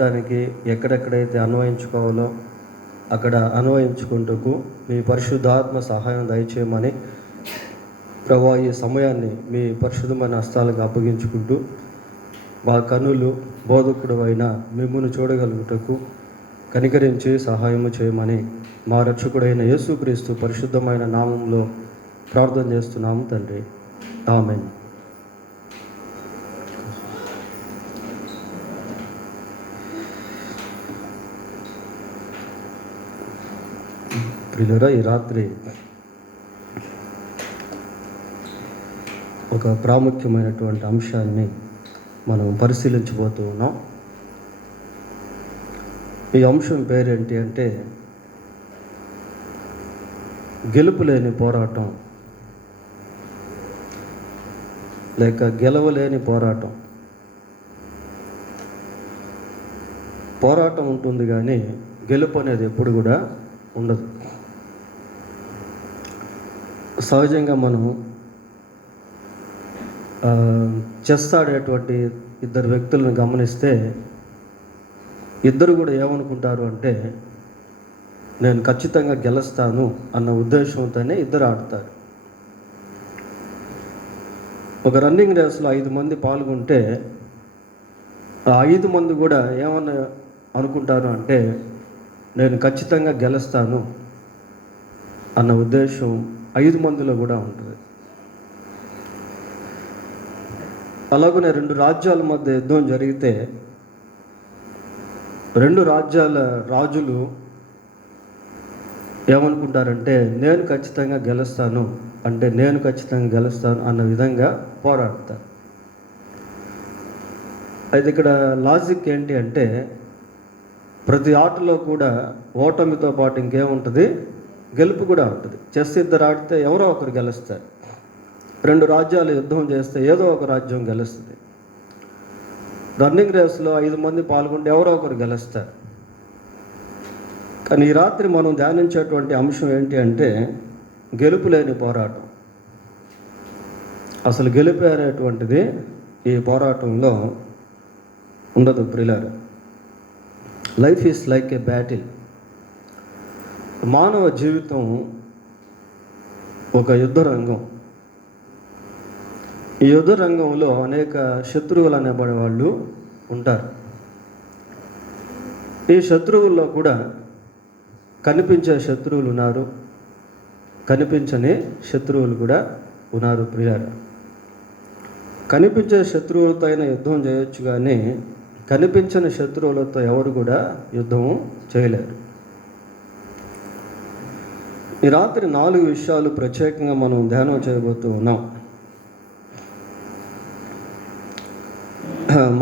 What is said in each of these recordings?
దానికి ఎక్కడెక్కడైతే అన్వయించుకోవాలో అక్కడ అన్వయించుకుంటూ మీ పరిశుద్ధాత్మ సహాయం దయచేయమని ప్రభువా ఈ సమయాన్ని మీ పరిశుద్ధమైన హస్తాలకు అప్పగించుకుంటూ మా కన్నులు బోధకుడు అయిన మిమ్మును చూడగలుగుటకు కనికరించి సహాయము చేయమని మా రక్షకుడైన యేసుక్రీస్తు పరిశుద్ధమైన నామంలో ప్రార్థన చేస్తున్నాము తండ్రి. ఆమేన్. ప్రియులారా, ఈ రాత్రి ఒక ప్రాముఖ్యమైనటువంటి అంశాన్ని మనం పరిశీలించబోతూ ఉన్నాం. ఈ అంశం పేరేంటి అంటే గెలుపులేని పోరాటం లేక గెలవలేని పోరాటం. పోరాటం ఉంటుంది కానీ గెలుపు అనేది ఎప్పుడు కూడా ఉండదు. సహజంగా మనం చెస్ ఆడేటువంటి ఇద్దరు వ్యక్తులను గమనిస్తే ఇద్దరు కూడా ఏమనుకుంటారు అంటే నేను ఖచ్చితంగా గెలుస్తాను అన్న ఉద్దేశంతోనే ఇద్దరు ఆడతారు. ఒక రన్నింగ్ రేస్లో 5 మంది పాల్గొంటే ఆ 5 మంది కూడా ఏమన్నా అనుకుంటారు అంటే నేను ఖచ్చితంగా గెలుస్తాను అన్న ఉద్దేశం 5 మందిలో కూడా ఉంటుంది. అలాగనే 2 రాజ్యాల మధ్య యుద్ధం జరిగితే 2 రాజ్యాల రాజులు ఏమనుకుంటారంటే నేను ఖచ్చితంగా గెలుస్తాను అంటే నేను ఖచ్చితంగా గెలుస్తాను అన్న విధంగా పోరాడతారు. అయితే ఇక్కడ లాజిక్ ఏంటి అంటే ప్రతి ఆటలో కూడా ఓటమితో పాటు ఇంకేముంటుంది, గెలుపు కూడా ఉంటుంది. చెస్ ఇద్దరు ఆడితే ఎవరో ఒకరు గెలుస్తారు. 2 రాజ్యాలు యుద్ధం చేస్తే ఏదో ఒక రాజ్యం గెలుస్తుంది. రన్నింగ్ రేస్లో 5 మంది పాల్గొంటే ఎవరో ఒకరు గెలుస్తారు. కానీ ఈ రాత్రి మనం ధ్యానించేటువంటి అంశం ఏంటి అంటే గెలుపు లేని పోరాటం. అసలు గెలుపు అనేటువంటిది ఈ పోరాటంలో ఉండదు. ప్రియులారా, life is like A battle. మానవ జీవితం ఒక యుద్ధ రంగం. ఈ యుద్ధ రంగంలో అనేక శత్రువులు అనేబడే వాళ్ళు ఉంటారు. ఈ శత్రువుల్లో కూడా కనిపించే శత్రువులు ఉన్నారు, కనిపించని శత్రువులు కూడా ఉన్నారు. ప్రియారా, కనిపించే శత్రువులతో అయినా యుద్ధం చేయొచ్చు కానీ కనిపించని శత్రువులతో ఎవరు కూడా యుద్ధం చేయలేరు. ఈ రాత్రి 4 విషయాలు ప్రత్యేకంగా మనం ధ్యానం చేయబోతూ ఉన్నాం.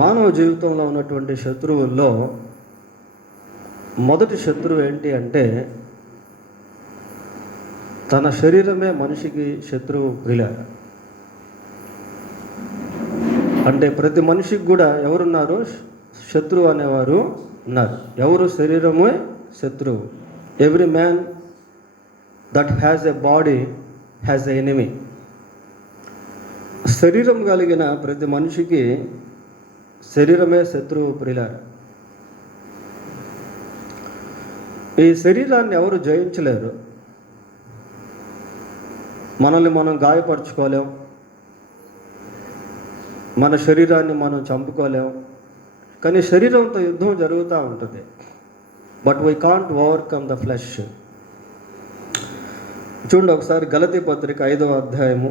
మానవ జీవితంలో ఉన్నటువంటి శత్రువుల్లో మొదటి శత్రువు ఏంటి అంటే తన శరీరమే మనిషికి శత్రువు. ప్రియులారా, అంటే ప్రతి మనిషికి కూడా ఎవరున్నారు, శత్రువు అనేవారు ఉన్నారు. ఎవరు? శరీరమే శత్రువు. Every man that has a body has a enemy. శరీరం కలిగిన ప్రతి మనిషికి శరీరమే శత్రువు. ప్రియులారా, ఈ శరీరాన్ని ఎవరు జయించలేరు. మనల్ని మనం గాయపరచుకోలేం, మన శరీరాన్ని మనం చంపుకోలేం. కానీ శరీరంతో యుద్ధం జరుగుతూ ఉంటుంది. But we can't overcome the flesh. చూడండి ఒకసారి గలతీ పత్రిక 5వ అధ్యాయము,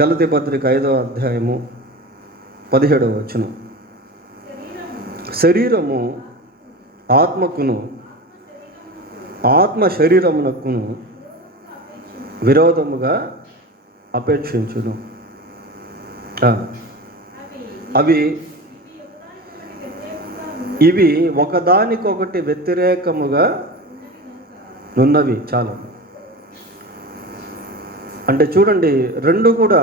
గలతీ పత్రిక 5వ అధ్యాయము 17వ వచనం. శరీరము ఆత్మకును ఆత్మ శరీరమునకును విరోధముగా అపేక్షించును. ఇవి ఒకదానికొకటి వ్యతిరేకముగా నున్నవి. చాలా అంటే చూడండి, 2 కూడా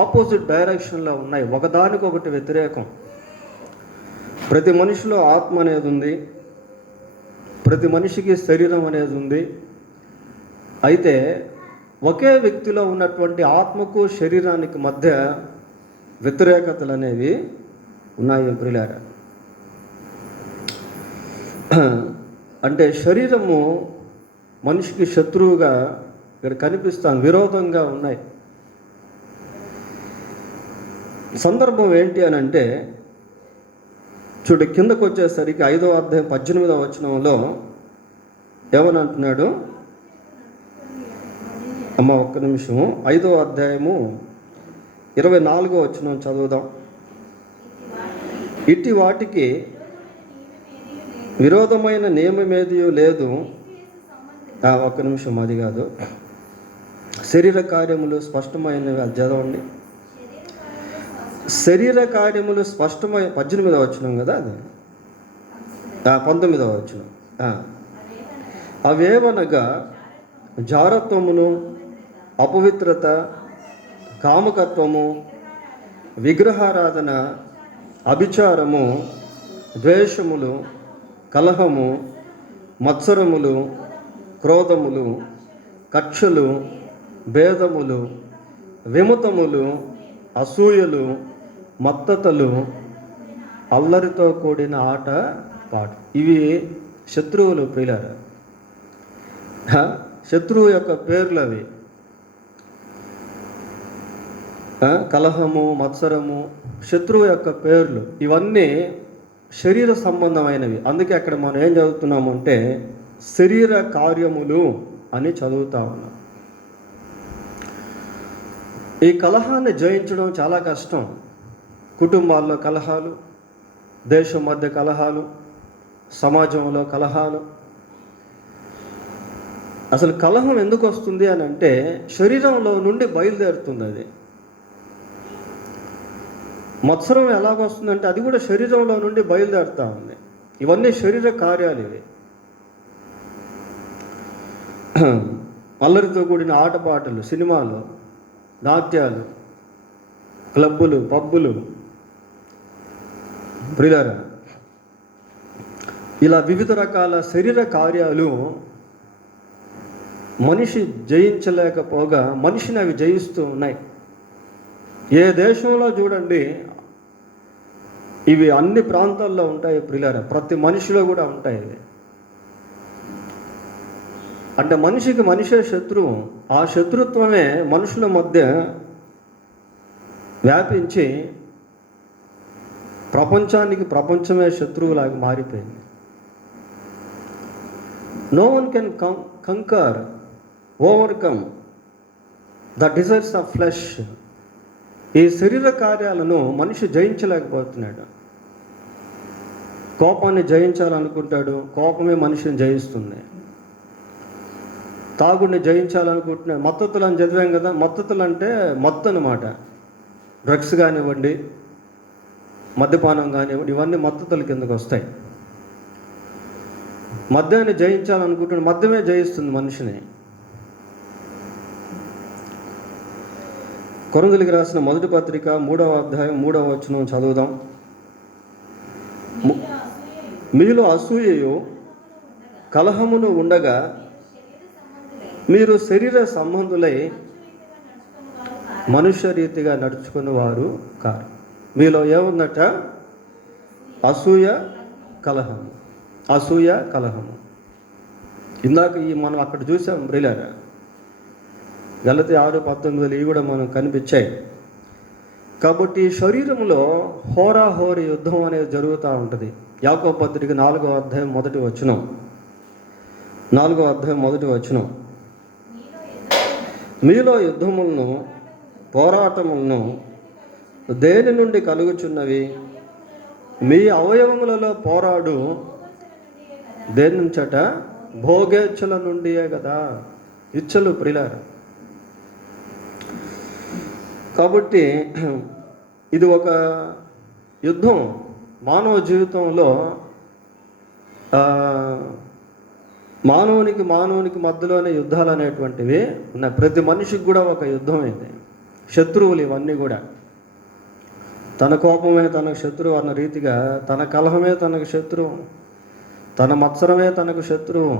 ఆపోజిట్ డైరెక్షన్లో ఉన్నాయి, ఒకదానికొకటి వ్యతిరేకం. ప్రతి మనిషిలో ఆత్మ అనేది ఉంది, ప్రతి మనిషికి శరీరం అనేది ఉంది. అయితే ఒకే వ్యక్తిలో ఉన్నటువంటి ఆత్మకు శరీరానికి మధ్య వ్యతిరేకతలు అనేవి ఉన్నాయి. ప్రియులారా, అంటే శరీరము మనిషికి శత్రువుగా ఇక్కడ కనిపిస్తాను, విరోధంగా ఉన్నాయి. సందర్భం ఏంటి అని అంటే చూడు, కిందకు వచ్చేసరికి 5వ అధ్యాయం 18వ వచనంలో ఏమని అంటున్నాడు? అమ్మ ఒక్క నిమిషము, 5వ అధ్యాయము 24వ వచనం చదువుదాం. ఇట్టి వాటికి విరోధమైన నియమమేది లేదు. ఒక్క నిమిషం, అది కాదు, శరీర కార్యములు స్పష్టమైనవి, అది చదవండి. శరీర కార్యములు స్పష్టమైన 18వ వచనం కదా, అది 19వ వచనం. అవేవనగా జారత్వమును, అపవిత్రత, కామకత్వము, విగ్రహారాధన, అభిచారము, ద్వేషములు, కలహము, మత్సరములు, క్రోధములు, కక్షలు, భేదములు, విమతములు, అసూయలు, మత్తతలు, అల్లరితో కూడిన ఆట పాట. ఇవి శత్రువులు ప్రియులారా. శత్రువు యొక్క పేర్లు అవి. కలహము, మత్సరము శత్రువు యొక్క పేర్లు. ఇవన్నీ శరీర సంబంధమైనవి. అందుకే అక్కడ మనం ఏం చదువుతున్నాము అంటే శరీర కార్యములు అని చదువుతా ఉన్నాం. ఈ కలహాన్ని జయించడం చాలా కష్టం. కుటుంబాల్లో కలహాలు, దేశం మధ్య కలహాలు, సమాజంలో కలహాలు. అసలు కలహం ఎందుకు వస్తుంది అని అంటే శరీరంలో నుండి బయలుదేరుతుంది అది. మత్సరం ఎలాగొస్తుందంటే అది కూడా శరీరంలో నుండి బయలుదేరుతూ ఉంది. ఇవన్నీ శరీర కార్యాలు ఇవి. అల్లరితో కూడిన ఆటపాటలు, సినిమాలు, నాట్యాలు, క్లబ్బులు, పబ్బులు, ప్రియులారా, ఇలా వివిధ రకాల శరీర కార్యాలు మనిషి జయించలేకపోగా మనిషిని అవి జయిస్తూ ఉన్నాయి. ఏ దేశంలో చూడండి, ఇవి అన్ని ప్రాంతాల్లో ఉంటాయి ప్రియులారా. ప్రతి మనిషిలో కూడా ఉంటాయి ఇవి. అంటే మనిషికి మనిషే శత్రువు. ఆ శత్రుత్వమే మనుషుల మధ్య వ్యాపించి ప్రపంచానికి ప్రపంచమే శత్రువులాగా మారిపోయింది. No one can conquer, overcome the desires of flesh. ఈ శరీర కార్యాలను మనిషి జయించలేకపోతున్నాడు. కోపాన్ని జయించాలనుకుంటాడు, కోపమే మనిషిని జయిస్తుంది. తాగుడిని జయించాలనుకుంటున్నాడు. మత్తతులు అని చదివాం కదా. మత్తతులు అంటే మత్తు అనమాట. డ్రగ్స్ కానివ్వండి, మద్యపానం కానివ్వండి, ఇవన్నీ మత్తతుల కిందకు వస్తాయి. మద్యాన్ని జయించాలనుకుంటున్నాడు, మద్యమే జయిస్తుంది మనిషిని. కొరింథీయులకు రాసిన మొదటి పత్రిక 3వ అధ్యాయం 3వ వచనం చదువుదాం. మీలో అసూయయు కలహమును ఉండగా మీరు శరీర సంబంధులై మనుష్య రీతిగా నడుచుకున్న వారు కారు. మీలో ఏముందట? అసూయ, కలహము. అసూయ, కలహము. ఇందాక మనం అక్కడ చూసాం ప్రియులారా. గలతీ 6:19 ఇవి కూడా మనకు కనిపించాయి. కాబట్టి శరీరంలో హోరాహోరీ యుద్ధం అనేది జరుగుతూ ఉంటుంది. యాకోబు పత్రిక 4వ అధ్యాయం 1వ వచనం. 4వ అధ్యాయం 1వ వచనం. మీలో యుద్ధములను పోరాటములను దేని నుండి కలుగుచున్నవి? మీ అవయవములలో పోరాడు దేని నుంచట? భోగేచ్ఛల నుండియే కదా. ఇచ్చలు ప్రియులారా. కాబట్టి ఇది ఒక యుద్ధం. మానవ జీవితంలో మానవునికి మధ్యలోనే యుద్ధాలు అనేటువంటివి ఉన్నాయి. ప్రతి మనిషికి కూడా ఒక యుద్ధం అయింది. శత్రువులు ఇవన్నీ కూడా. తన కోపమే తనకు శత్రువు అన్న రీతిగా తన కలహమే తనకు శత్రువు, తన మత్సరమే తనకు శత్రువు.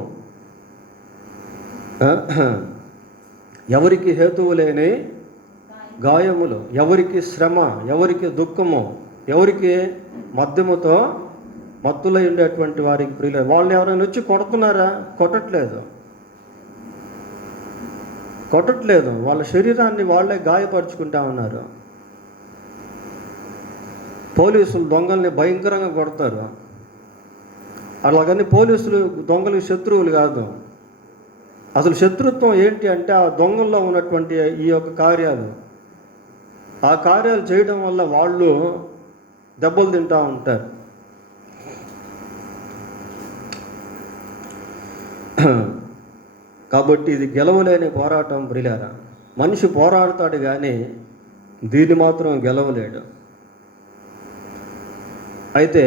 ఎవరికి హేతువు లేని గాయములు, ఎవరికి శ్రమ, ఎవరికి దుఃఖము, ఎవరికి మద్యముతో మత్తులై ఉండేటువంటి వారికి ప్రియులు వాళ్ళు ఎవరైనా వచ్చి కొడుతున్నారా? కొట్టట్లేదు. వాళ్ళ శరీరాన్ని వాళ్ళే గాయపరుచుకుంటా ఉన్నారు. పోలీసులు దొంగల్ని భయంకరంగా కొడతారు. అలాగని పోలీసులు దొంగలకు శత్రువులు కాదు. అసలు శత్రుత్వం ఏంటి అంటే ఆ దొంగల్లో ఉన్నటువంటి ఈ యొక్క కార్యాలు, ఆ కార్యాలు చేయడం వల్ల వాళ్ళు దెబ్బలు తింటూ ఉంటారు. కాబట్టి ఇది గెలవలేని పోరాటం ప్రియులారా. మనిషి పోరాడతాడు కానీ దీన్ని మాత్రం గెలవలేడు. అయితే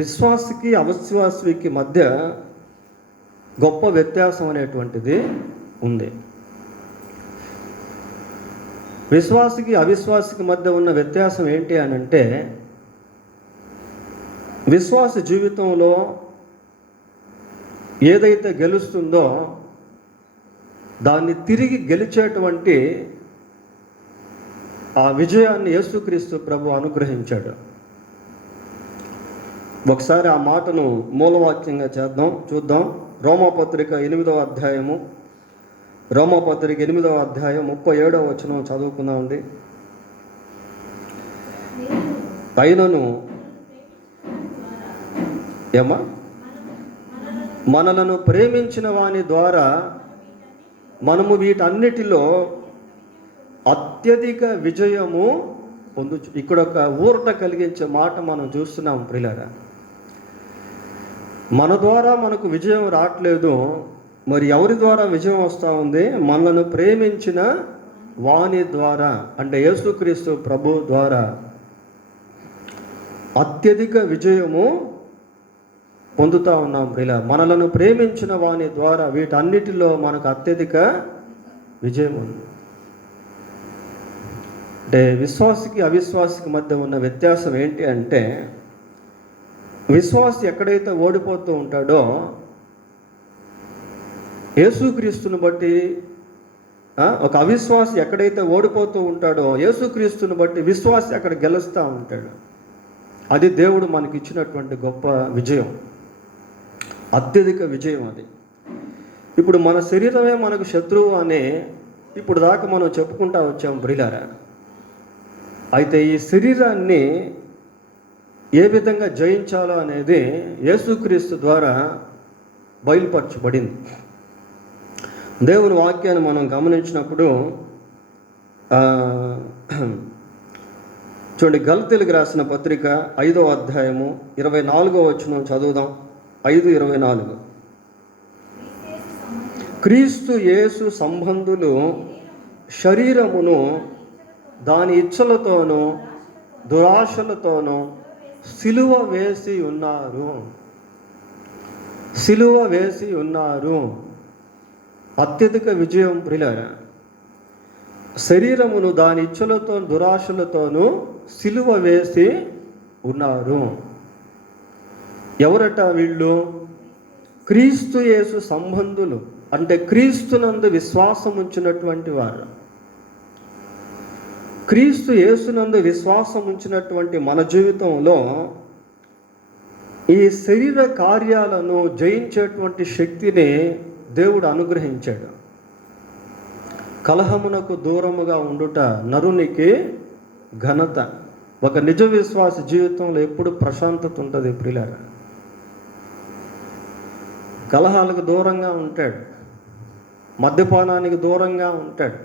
విశ్వాసికి అవిశ్వాసికి మధ్య గొప్ప వ్యత్యాసం అనేటువంటిది ఉంది. విశ్వాసికి అవిశ్వాసికి మధ్య ఉన్న వ్యత్యాసం ఏంటి అని అంటే, విశ్వాస జీవితంలో ఏదైతే గెలుస్తుందో దాన్ని తిరిగి గెలిచేటువంటి ఆ విజయాన్ని యేసుక్రీస్తు ప్రభు అనుగ్రహించాడు. ఒకసారి ఆ మాటను మూలవాక్యంగా చూద్దాం. రోమాపత్రిక 8వ అధ్యాయము, రోమాపత్రిక 8వ అధ్యాయం 37వ వచనం చదువుకుందామండి. అయినను మనలను ప్రేమించిన వాని ద్వారా మనము వీటన్నిటిలో అత్యధిక విజయము పొందొచ్చు. ఇక్కడ ఒక ఊరట కలిగించే మాట మనం చూస్తున్నాం ప్రియులారా. మన ద్వారా మనకు విజయం రావట్లేదు, మరి ఎవరి ద్వారా విజయం వస్తూ ఉంది? మనను ప్రేమించిన వాని ద్వారా, అంటే యేసుక్రీస్తు ప్రభు ద్వారా అత్యధిక విజయము పొందుతూ ఉన్నాం ప్రియులారా. మనలను ప్రేమించిన వాని ద్వారా వీటన్నిటిలో మనకు అత్యధిక విజయం ఉంది. అంటే విశ్వాసికి అవిశ్వాసికి మధ్య ఉన్న వ్యత్యాసం ఏంటి అంటే, విశ్వాసి ఎక్కడైతే ఓడిపోతూ ఉంటాడో యేసుక్రీస్తుని బట్టి, ఒక అవిశ్వాసి ఎక్కడైతే ఓడిపోతూ ఉంటాడో యేసుక్రీస్తుని బట్టి విశ్వాసి అక్కడ గెలుస్తూ ఉంటాడు. అది దేవుడు మనకి ఇచ్చినటువంటి గొప్ప విజయం, అత్యధిక విజయం అది. ఇప్పుడు మన శరీరమే మనకు శత్రువు అని ఇప్పుడు దాకా మనం చెప్పుకుంటా వచ్చాం ప్రియులారా. అయితే ఈ శరీరాన్ని ఏ విధంగా జయించాలో అనేది యేసుక్రీస్తు ద్వారా బయలుపరచబడింది. దేవుని వాక్యాన్ని మనం గమనించినప్పుడు చూడండి, గలతీయులకు రాసిన పత్రిక 5వ అధ్యాయము 24వ వచనం చదువుదాం. 5:24. క్రీస్తు యేసు సంబంధులు శరీరమును దాని ఇచ్చలతోనూ దురాశలతోనూ సిలువ వేసి ఉన్నారు. అత్యధిక విజయం ప్రియులారా. శరీరమును దాని ఇచ్చలతో దురాశలతోనూ సిలువ వేసి ఉన్నారు. ఎవరట వీళ్ళు? క్రీస్తు యేసు సంబంధులు, అంటే క్రీస్తునందు విశ్వాసం ఉంచినటువంటి వారు. క్రీస్తు యేసునందు విశ్వాసం ఉంచినటువంటి మన జీవితంలో ఈ శరీర కార్యాలను జయించేటువంటి శక్తిని దేవుడు అనుగ్రహించాడు. కలహమునకు దూరముగా ఉండుట నరునికి ఘనత. ఒక నిజ విశ్వాస జీవితంలో ఎప్పుడు ప్రశాంతత ఉంటుంది ప్రియులారా. కలహాలకు దూరంగా ఉంటాడు, మద్యపానానికి దూరంగా ఉంటాడు,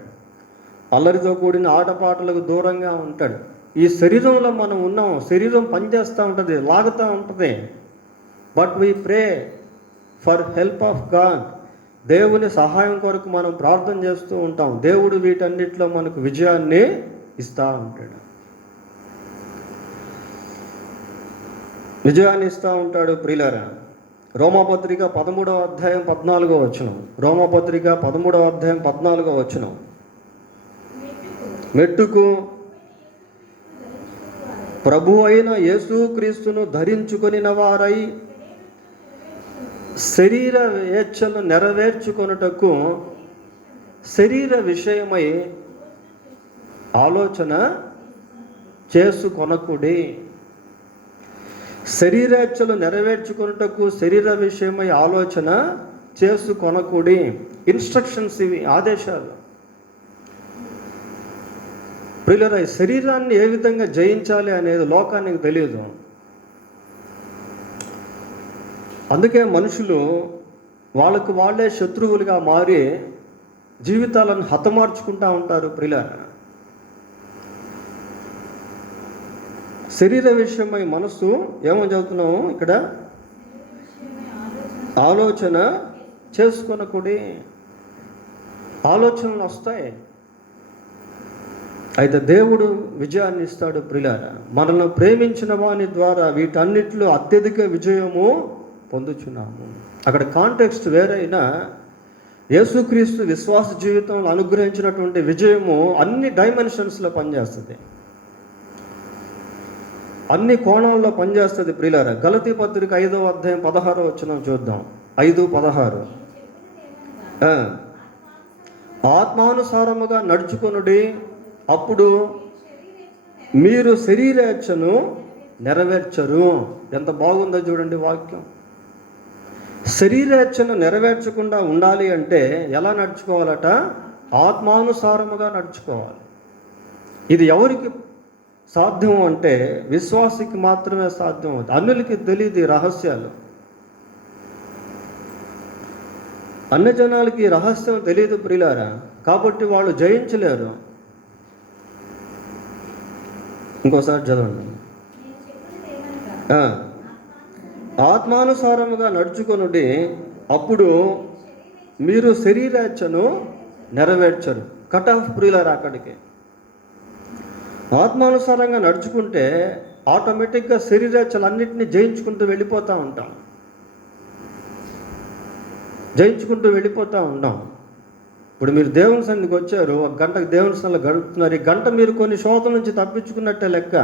అల్లరితో కూడిన ఆటపాటలకు దూరంగా ఉంటాడు. ఈ శరీరంలో మనం ఉన్నాం, శరీరం పనిచేస్తూ ఉంటుంది, లాగుతూ ఉంటుంది. But we pray for help of God. దేవుని సహాయం కొరకు మనం ప్రార్థన చేస్తూ ఉంటాం. దేవుడు వీటన్నిటిలో మనకు విజయాన్ని ఇస్తూ ఉంటాడు. ప్రియులారా, రోమాపత్రిక 13వ అధ్యాయం 14వ వచనం. రోమాపత్రిక 13వ అధ్యాయం 14వ వచనం. మెట్టుకు ప్రభు అయిన యేసుక్రీస్తును ధరించుకొనిన వారై శరీర వేచ్ఛను నెరవేర్చుకొనుటకు శరీర విషయమై ఆలోచన చేసుకొనకుడి. శరీరేచ్ఛలు నెరవేర్చుకున్నటకు శరీర విషయమై ఆలోచన చేసుకొనకూడి. ఇన్స్ట్రక్షన్స్ ఇవి, ఆదేశాలు. ప్రియులారా, శరీరాన్ని ఏ విధంగా జయించాలి అనేది లోకానికి తెలియదు. అందుకే మనుషులు వాళ్ళకు వాళ్ళే శత్రువులుగా మారి జీవితాలను హతమార్చుకుంటూ ఉంటారు. ప్రియులారా, శరీర విషయమై మనసు ఏమని చదువుతున్నాము ఇక్కడ? ఆలోచన చేసుకొనకూడి. ఆలోచనలు వస్తాయి, అయితే దేవుడు విజయాన్ని ఇస్తాడు. ప్రియులారా, మనల్ని ప్రేమించిన వాని ద్వారా వీటన్నిటిలో అత్యధిక విజయము పొందుచున్నాము. అక్కడ కాంటెక్స్ట్ వేరైనా యేసుక్రీస్తు విశ్వాస జీవితంలో అనుగ్రహించినటువంటి విజయము అన్ని డైమెన్షన్స్లో పనిచేస్తుంది, అన్ని కోణాల్లో పనిచేస్తుంది. ప్రియులారా, గలతీ పత్రిక 5వ అధ్యాయం 16వ వచనం చూద్దాం. 5:16. ఆత్మానుసారముగా నడుచుకొనుడి, అప్పుడు మీరు శరీరేచ్ఛను నెరవేర్చరు. ఎంత బాగుందో చూడండి వాక్యం. శరీరేచ్ఛను నెరవేర్చకుండా ఉండాలి అంటే ఎలా నడుచుకోవాలట? ఆత్మానుసారముగా నడుచుకోవాలి. ఇది ఎవరికి సాధ్యం అంటే విశ్వాసికి మాత్రమే సాధ్యం అవుతుంది. అన్యులకి తెలియదు ఈ రహస్యాలు, అన్ని జనాలకి ఈ రహస్యం తెలియదు ప్రియులారా. కాబట్టి వాళ్ళు జయించలేరు. ఇంకోసారి చదవండి. ఆత్మానుసారముగా నడుచుకొనుడి, అప్పుడు మీరు శరీరేచ్ఛను నెరవేర్చరు. కట్ ఆఫ్ ప్రియులారా. అక్కడికి ఆత్మానుసారంగా నడుచుకుంటే ఆటోమేటిక్గా శరీరేచ్ఛలన్నింటినీ జయించుకుంటూ వెళ్ళిపోతూ ఉంటాం, జయించుకుంటూ వెళ్ళిపోతూ ఉంటాం. ఇప్పుడు మీరు దేవుని సన్నిధికి వచ్చారు, ఒక గంటకు దేవుని సన్నిధిలో గడుపుతున్నారు. ఈ గంట మీరు కొన్ని శోధన నుంచి తప్పించుకున్నట్టే లెక్క.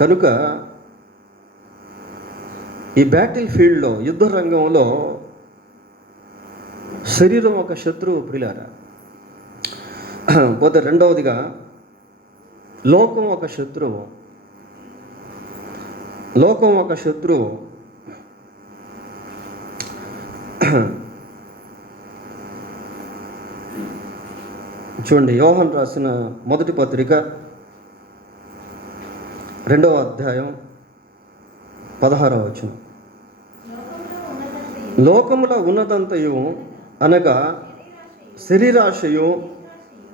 కనుక ఈ బ్యాటిల్ ఫీల్డ్లో, యుద్ధ రంగంలో శరీరం ఒక శత్రువు ప్రియులారా. పోతే రెండవదిగా లోకం ఒక శత్రువు. లోకం ఒక శత్రువు. చూడండి, యోహాను రాసిన మొదటి పత్రిక 2వ అధ్యాయం 16వ వచనం. లోకములో ఉన్నదంతయు అనగా శరీరాశయు,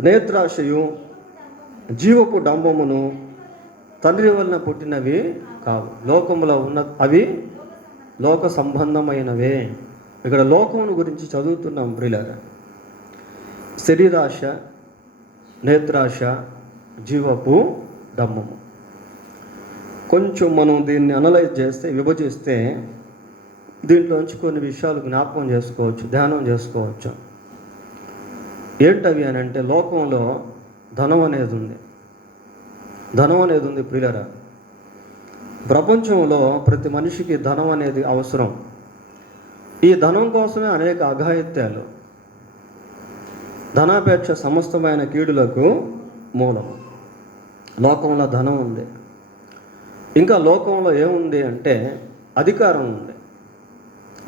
నేత్రాశయు, జీవపు డంబమును తండ్రి వలన పుట్టినవి కావు. లోకములో ఉన్న అవి లోక సంబంధమైనవే. ఇక్కడ లోకమును గురించి చదువుతున్నాం ప్రియులారా. శరీరాశ, నేత్రాశ, జీవపు డంబము. కొంచెం మనం దీన్ని అనలైజ్ చేస్తే, విభజిస్తే దీంట్లోంచి కొన్ని విషయాలు జ్ఞాపకం చేసుకోవచ్చు, ధ్యానం చేసుకోవచ్చు. ఏంటవి అని అంటే, లోకంలో ధనం అనేది ఉంది. ధనం అనేది ఉంది ప్రియులారా. ప్రపంచంలో ప్రతి మనిషికి ధనం అనేది అవసరం. ఈ ధనం కోసమే అనేక అఘాయిత్యాలు. ధనాపేక్ష సమస్తమైన కీడులకు మూలం. లోకంలో ధనం ఉంది. ఇంకా లోకంలో ఏముంది అంటే అధికారం ఉంది.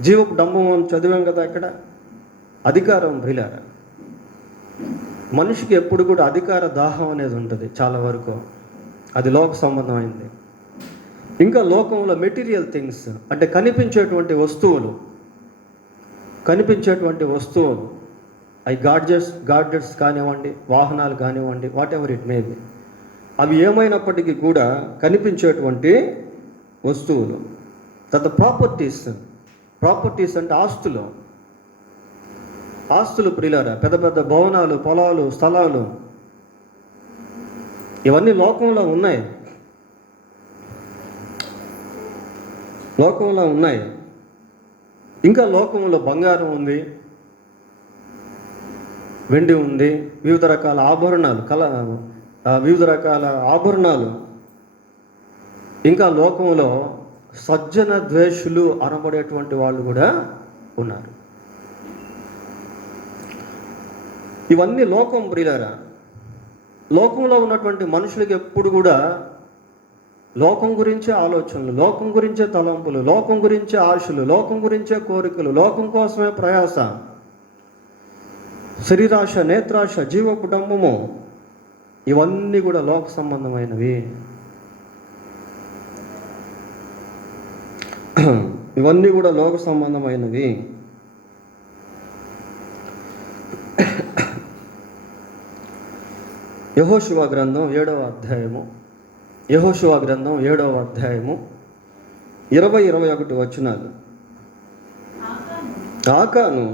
జీవపు డంబం అని చదివాం కదా ఇక్కడ. అధికారం ప్రియులారా. మనిషికి ఎప్పుడు కూడా అధికార దాహం అనేది ఉంటుంది చాలా వరకు. అది లోక సంబంధమైంది. ఇంకా లోకంలో మెటీరియల్ థింగ్స్ అంటే కనిపించేటువంటి వస్తువులు, అవి గాడ్జెట్స్ కానివ్వండి, వాహనాలు కానివ్వండి, what ever it may be, అవి ఏమైనప్పటికీ కూడా కనిపించేటువంటి వస్తువులు. తర్వాత ప్రాపర్టీస్ అంటే ఆస్తులు ప్రియులారా. పెద్ద పెద్ద భవనాలు, పొలాలు, స్థలాలు, ఇవన్నీ లోకంలో ఉన్నాయి. ఇంకా లోకంలో బంగారం ఉంది, వెండి ఉంది, వివిధ రకాల ఆభరణాలు. ఇంకా లోకంలో సజ్జన ద్వేషులు అనబడేటువంటి వాళ్ళు కూడా ఉన్నారు. ఇవన్నీ లోకం ప్రియులారా. లోకంలో ఉన్నటువంటి మనుషులకి ఎప్పుడు కూడా లోకం గురించే ఆలోచనలు, లోకం గురించే తలంపులు, లోకం గురించే ఆశలు, లోకం గురించే కోరికలు, లోకం కోసమే ప్రయాస, శరీరాశ, నేత్రాశ, జీవపు డంబము, ఇవన్నీ కూడా లోక సంబంధమైనవి. ఇవన్నీ కూడా లోక సంబంధమైనవి. యెహోషువ గ్రంథం 7వ అధ్యాయము 20-21 వచనాలు. ఆకాను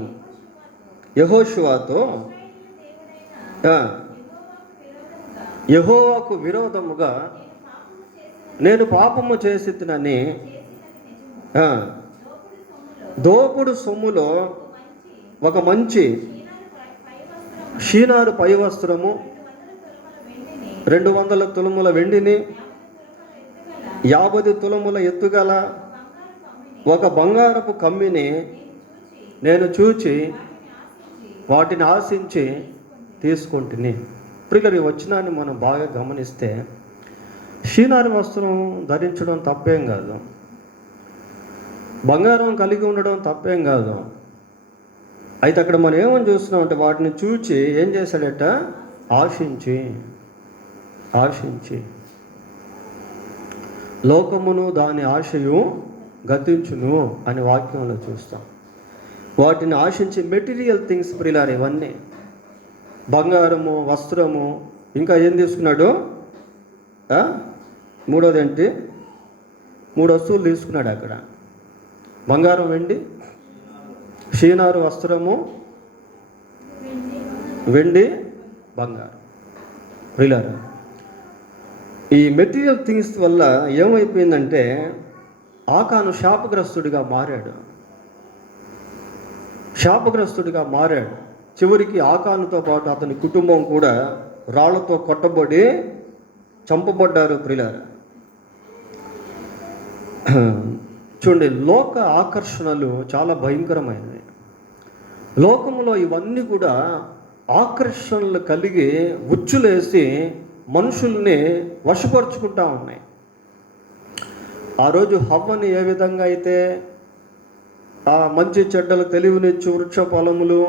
యెహోషువతో, యెహోవాకు విరోధముగా నేను పాపము చేసితినని, దోపుడు సొమ్ములో ఒక మంచి షీనారు పై వస్త్రము, 200 తులముల వెండిని, 50 తులముల ఎత్తుగల ఒక బంగారపు కమ్మిని నేను చూచి వాటిని ఆశించి తీసుకుంటుని. ఇప్పుడు ఈ వచనాన్ని మనం బాగా గమనిస్తే, షీనారు వస్త్రం ధరించడం తప్పేం కాదు, బంగారం కలిగి ఉండడం తప్పేం కాదు. అయితే అక్కడ మనం ఏమని చూస్తున్నాం అంటే, వాటిని చూచి ఏం చేశాడట? ఆశించి లోకమును దాని ఆశయు గతించును అని వాక్యంలో చూస్తాం. వాటిని ఆశించి మెటీరియల్ థింగ్స్ ప్రిలారు, ఇవన్నీ బంగారము, వస్త్రము, ఇంకా ఏం తీసుకున్నాడు? 3వది ఏంటి? 3 వస్తువులు తీసుకున్నాడు అక్కడ. బంగారం, వెండి, షీనారు వస్త్రము, వెండి, బంగారం. ప్రిలారు, ఈ మెటీరియల్ థింగ్స్ వల్ల ఏమైపోయిందంటే ఆకాను శాపగ్రస్తుడిగా మారాడు. చివరికి ఆకానుతో పాటు అతని కుటుంబం కూడా రాళ్లతో కొట్టబడి చంపబడ్డారు. ప్రియులారా, చూడండి, లోక ఆకర్షణలు చాలా భయంకరమైనవి. లోకంలో ఇవన్నీ కూడా ఆకర్షణలు కలిగి ఉచ్చులేసి మనుషుల్ని వశపరుచుకుంటా ఉన్నాయి. ఆ రోజు హవ్వని ఏ విధంగా అయితే ఆ మంచి చెడ్డలు, తెలివినిచ్చు వృక్ష ఫలములు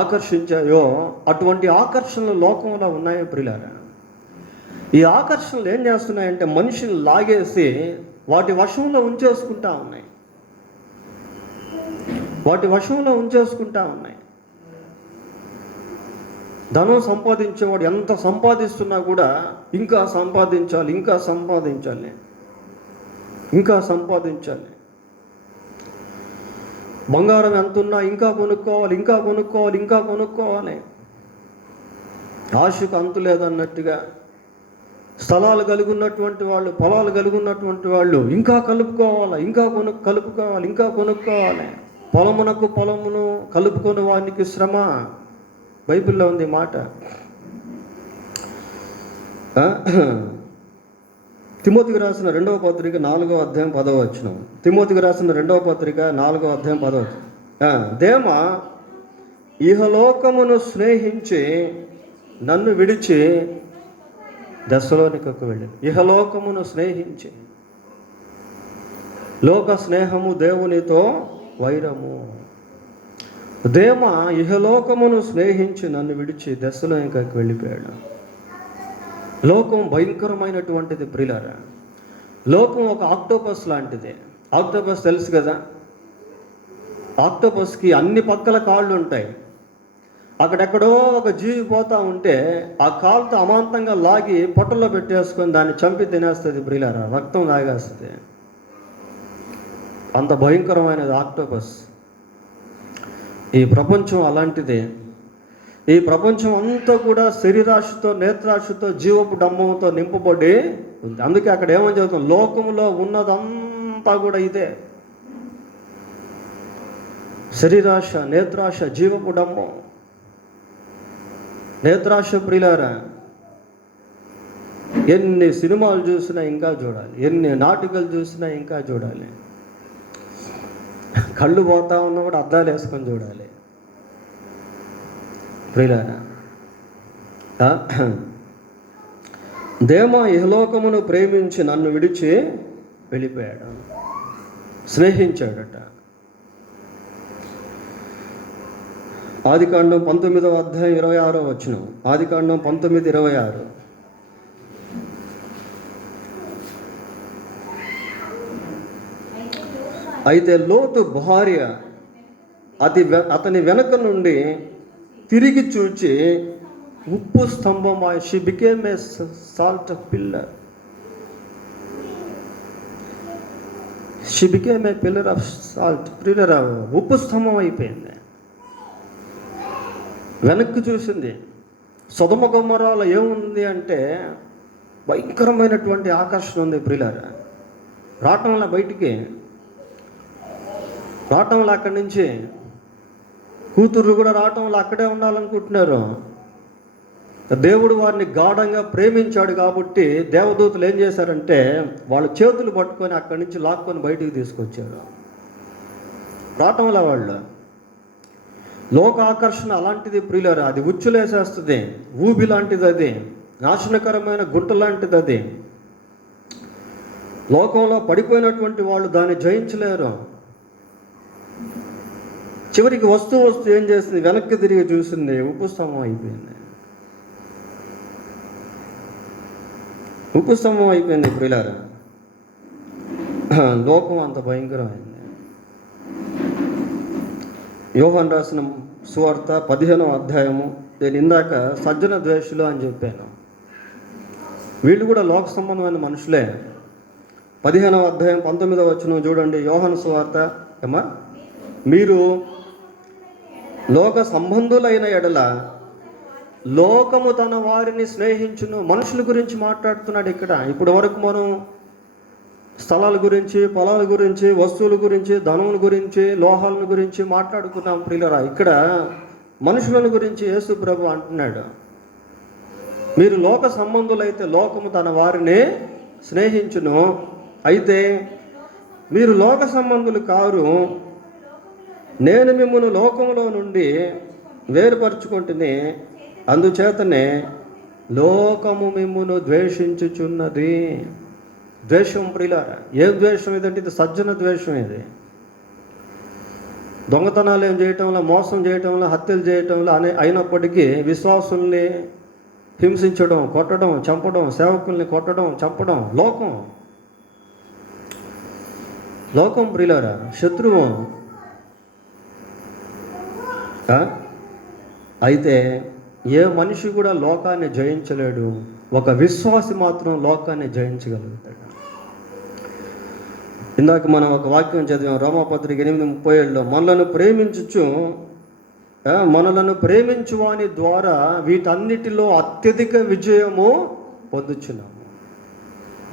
ఆకర్షించాయో, అటువంటి ఆకర్షణలు లోకంలో ఉన్నాయి. ప్రియులారా, ఈ ఆకర్షణలు ఏం చేస్తున్నాయంటే మనిషిని లాగేసి వాటి వశంలో ఉంచేసుకుంటా ఉన్నాయి. ధనం సంపాదించేవాడు ఎంత సంపాదిస్తున్నా కూడా ఇంకా సంపాదించాలి. బంగారం ఎంత ఉన్నా ఇంకా కొనుక్కోవాలి. ఆశకు అంతు లేదన్నట్టుగా స్థలాలు కలిగి ఉన్నటువంటి వాళ్ళు, పొలాలు కలిగి ఉన్నటువంటి వాళ్ళు ఇంకా కొనుక్కోవాలి. పొలమును కలుపుకొని వానికి శ్రమ. బైబిల్లో ఉంది మాట. తిమోతికి రాసిన 2వ పత్రిక 4వ అధ్యాయం 10వ వచనం. తిమోతికి రాసిన 2వ పత్రిక 4వ అధ్యాయం 10వ వచనం. దేమ ఇహలోకమును స్నేహించి నన్ను విడిచి దెస్సలోనికకు వెళ్ళి. ఇహలోకమును స్నేహించి, లోక స్నేహము దేవునితో వైరము. దేమ ఇహలోకమును స్నేహించి నన్ను విడిచి దెస్సలోనికకు వెళ్ళిపోయాడు. లోకం భయంకరమైనటువంటిది ప్రియులారా. లోకం ఒక ఆక్టోపస్ లాంటిది. ఆక్టోపస్ తెలుసు కదా. ఆక్టోపస్కి అన్ని పక్కల కాళ్ళు ఉంటాయి. అక్కడెక్కడో ఒక జీవి పోతా ఉంటే ఆ కాలుతో అమాంతంగా లాగి పొట్టలో పెట్టేసుకొని దాన్ని చంపి తినేస్తుంది ప్రియులారా, రక్తం తాగేస్తుంది. అంత భయంకరమైనది ఆక్టోపస్. ఈ ప్రపంచం అలాంటిదే. ఈ ప్రపంచం అంతా కూడా శరీరాశతో, నేత్రాశతో, జీవపు డంబంతో నింపబడి ఉంది. అందుకే అక్కడ ఏమని చెబుతాం, లోకంలో ఉన్నదంతా కూడా ఇదే. శరీరాశ, నేత్రాశ, జీవపు డంబం. నేత్రాశ ప్రియులారా, ఎన్ని సినిమాలు చూసినా ఇంకా చూడాలి, ఎన్ని నాటికలు చూసినా ఇంకా చూడాలి. కళ్ళు పోతా ఉన్నా కూడా అద్దాలు వేసుకొని చూడాలి ప్రియులారా. దేమా ఇహలోకమును ప్రేమించి నన్ను విడిచి వెళ్ళిపోయాడు, స్నేహించాడట. ఆదికాండం 19వ అధ్యాయం 26వ వచనం. ఆదికాండం 19:26. అయితే లోతు భార్య అతని వెనక నుండి తిరిగి చూచి ఉప్పు స్తంభమై, she became a salt pillar. She became a pillar of salt. Pillar ఉప్పు స్తంభం అయిపోయింది. వెనక్కి చూసింది. సొదొమ గొమొర్రాలో ఏముంది అంటే భయంకరమైనటువంటి ఆకర్షణ ఉంది ప్రియులారా. రావటంలా బయటికి రావటంలో అక్కడి నుంచి కూతుర్లు కూడా రావటంలో అక్కడే ఉండాలనుకుంటున్నారు. దేవుడు వారిని గాఢంగా ప్రేమించాడు కాబట్టి దేవదూతలు ఏం చేశారంటే వాళ్ళ చేతులు పట్టుకొని అక్కడి నుంచి లాక్కొని బయటికి తీసుకొచ్చారు. రావటంలా వాళ్ళు లోక ఆకర్షణ అలాంటిది ప్రియులారా. అది ఉచ్చులేసేస్తుంది, ఊబి లాంటిది, అది నాశనకరమైన గుంట లాంటిది. అది లోకంలో పడిపోయినటువంటి వాళ్ళు దాన్ని జయించలేరు. చివరికి వస్తూ ఏం చేసింది, వెనక్కి తిరిగి చూసింది, ఉప్పుస్తంభం అయిపోయింది. ఉప్పుస్తంభం అయిపోయింది ప్రియులారా. లోకం అంత భయంకరమైంది. యోహాను రాసిన సువార్త 15వ అధ్యాయము. నేను ఇందాక సజ్జన ద్వేషులు అని చెప్పాను. వీళ్ళు కూడా లోక సంబంధమైన మనుషులే. 15వ అధ్యాయం 19వ వచనం చూడండి. యోహాను సువార్త. మీరు లోక సంబంధులైన ఎడల లోకము తన వారిని స్నేహించును. మనుషుల గురించి మాట్లాడుతున్నాడు ఇక్కడ. ఇప్పటి వరకు మనం స్థలాల గురించి, పొలాల గురించి, వస్తువుల గురించి, ధనముల గురించి, లోహాలను గురించి మాట్లాడుకున్నాం ప్రియులరా. ఇక్కడ మనుషులను గురించి యేసు ప్రభు అంటున్నాడు, మీరు లోక సంబంధులైతే లోకము తన వారిని స్నేహించును. అయితే మీరు లోక సంబంధులు కారు, నేను మిమ్మల్ని లోకములో నుండి వేరుపరుచుకుంటుని, అందుచేతనే లోకము మిమ్మును ద్వేషించుచున్నది. ద్వేషం ప్రియులారా. ఏం ద్వేషం ఇదంటే ఇది సజ్జన ద్వేషం. ఇది దొంగతనాలు ఏం చేయటంలో, మోసం చేయటంలో, హత్యలు చేయటంలో అయినప్పటికీ విశ్వాసుల్ని హింసించడం, కొట్టడం, చంపడం, సేవకుల్ని కొట్టడం, చంపడం లోకం ప్రియులారా. శత్రువు. అయితే ఏ మనిషి కూడా లోకాన్ని జయించలేడు, ఒక విశ్వాసి మాత్రం లోకాన్ని జయించగలుగుతాడు. ఇందాక మనం ఒక వాక్యం చదివాం, రోమాపత్రిక 8:37లో, మనలను ప్రేమించు వాని ద్వారా వీటన్నిటిలో అత్యధిక విజయము పొందుచున్నాము.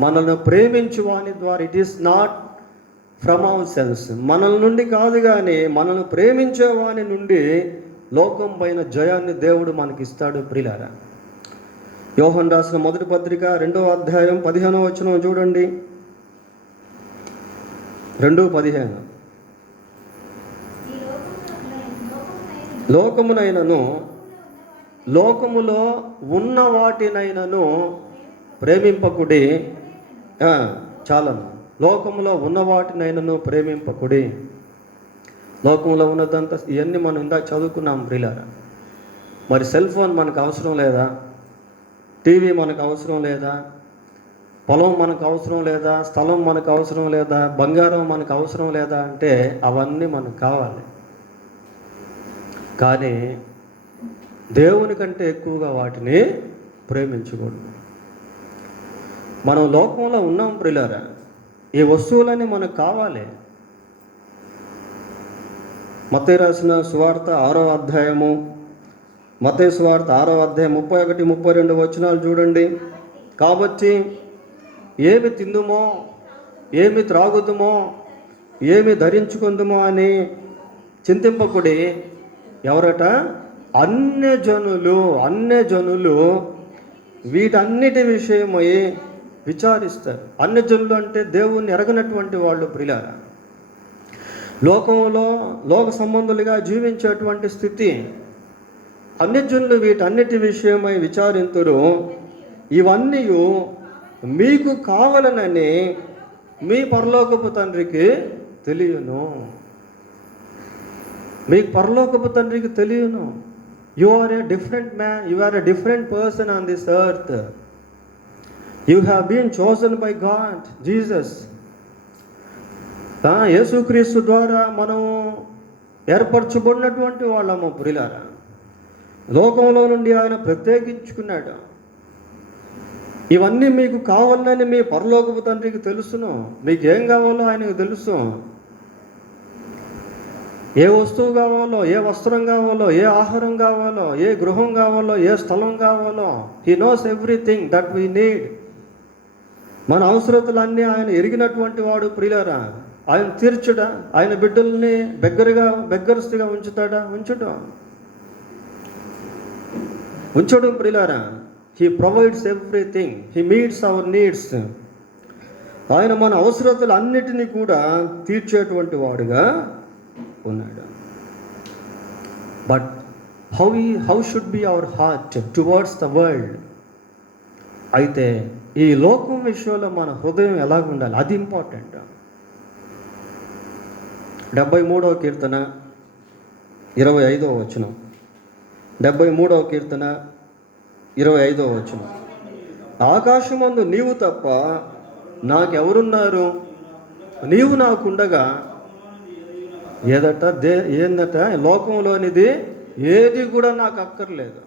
మనల్ని ప్రేమించు వాని ద్వారా, it is not from our sense, మనల నుండి కాదు, కానీ మనల్ని ప్రేమించే వాని నుండి లోకం పైన జయాన్ని దేవుడు మనకిస్తాడు ప్రియులారా. యోహాను రాసిన మొదటి పత్రిక 2వ అధ్యాయం 15వ వచనం చూడండి. 2:15. లోకములో ఉన్న వాటినైనను ప్రేమింపకుడి. చాలను. లోకములో ఉన్న వాటినైనను ప్రేమింపకుడి. లోకంలో ఉన్నదంతా ఇవన్నీ మనం ఇందాక చదువుకున్నాం ప్రియులారా. మరి సెల్ ఫోన్ మనకు అవసరం లేదా? టీవీ మనకు అవసరం లేదా? పొలం మనకు అవసరం లేదా? స్థలం మనకు అవసరం లేదా? బంగారం మనకు అవసరం లేదా? అంటే అవన్నీ మనకు కావాలి. కానీ దేవుని కంటే ఎక్కువగా వాటిని ప్రేమించకూడదు. మనం లోకంలో ఉన్నాం ప్రియులారా. ఈ వస్తువులన్నీ మనకు కావాలి. మత్తయి రాసిన సువార్త 6వ అధ్యాయము, మత్తయి సువార్త 6వ అధ్యాయం 31, 32 వచనాలు చూడండి. కాబట్టి ఏమి తిందుమో, ఏమి త్రాగుదుమో, ఏమి ధరించుకుందుమో అని చింతింపకుడి. ఎవరట? అన్యజనులు వీటన్నిటి విషయమై విచారిస్తారు. అన్యజనులు అంటే దేవుణ్ణి ఎరగనటువంటి వాళ్ళు ప్రియులారా. లోకంలో లోక సంబంధులుగా జీవించేటువంటి స్థితి. అన్యజనులు వీటన్నిటి విషయమై విచారింతురు. ఇవన్నీ మీకు కావాలనని మీ పరలోకపు తండ్రికి తెలియను. మీకు పరలోకపు తండ్రికి తెలియను. You are a different man, you are a different person on this earth. You have been chosen by God Jesus. యేసుక్రీస్తు ద్వారా మనం ఏర్పరచబడినటువంటి వాళ్ళము ప్రియులారా. లోకంలో నుండి ఆయన ప్రత్యేకించుకున్నాడు. ఇవన్నీ మీకు కావాలని మీ పరలోకపు తండ్రికి తెలుసును. మీకు ఏం కావాలో ఆయనకు తెలుసు. ఏ వస్తువు కావాలో, ఏ వస్త్రం కావాలో, ఏ ఆహారం కావాలో, ఏ గృహం కావాలో, ఏ స్థలం కావాలో, he knows everything that we need. మన అవసరతలన్నీ ఆయన ఎరిగినటువంటి వాడు ప్రియులారా. ఆయన తీర్చుడా? ఆయన బిడ్డల్ని బెగ్గరస్తుగా ఉంచుతాడా? ఉంచడు ప్రియులారా. He provides everything, he meets our needs. ఆయన మన అవసరతలు అన్నిటినీ కూడా తీర్చేటువంటి వాడుగా ఉన్నాడు. But how should be our heart towards the world? అయితే ఈ లోకం విషయంలో మన హృదయం ఎలాగ ఉండాలి? అది ఇంపార్టెంట్. 73వ కీర్తన 25వ వచనం. 73వ కీర్తన 25వ వచనం. ఆకాశమందు నీవు తప్ప నాకెవరున్నారు? నీవు నాకుండగా ఏందట లోకంలోనిది ఏది కూడా నాకు అక్కర్లేదు.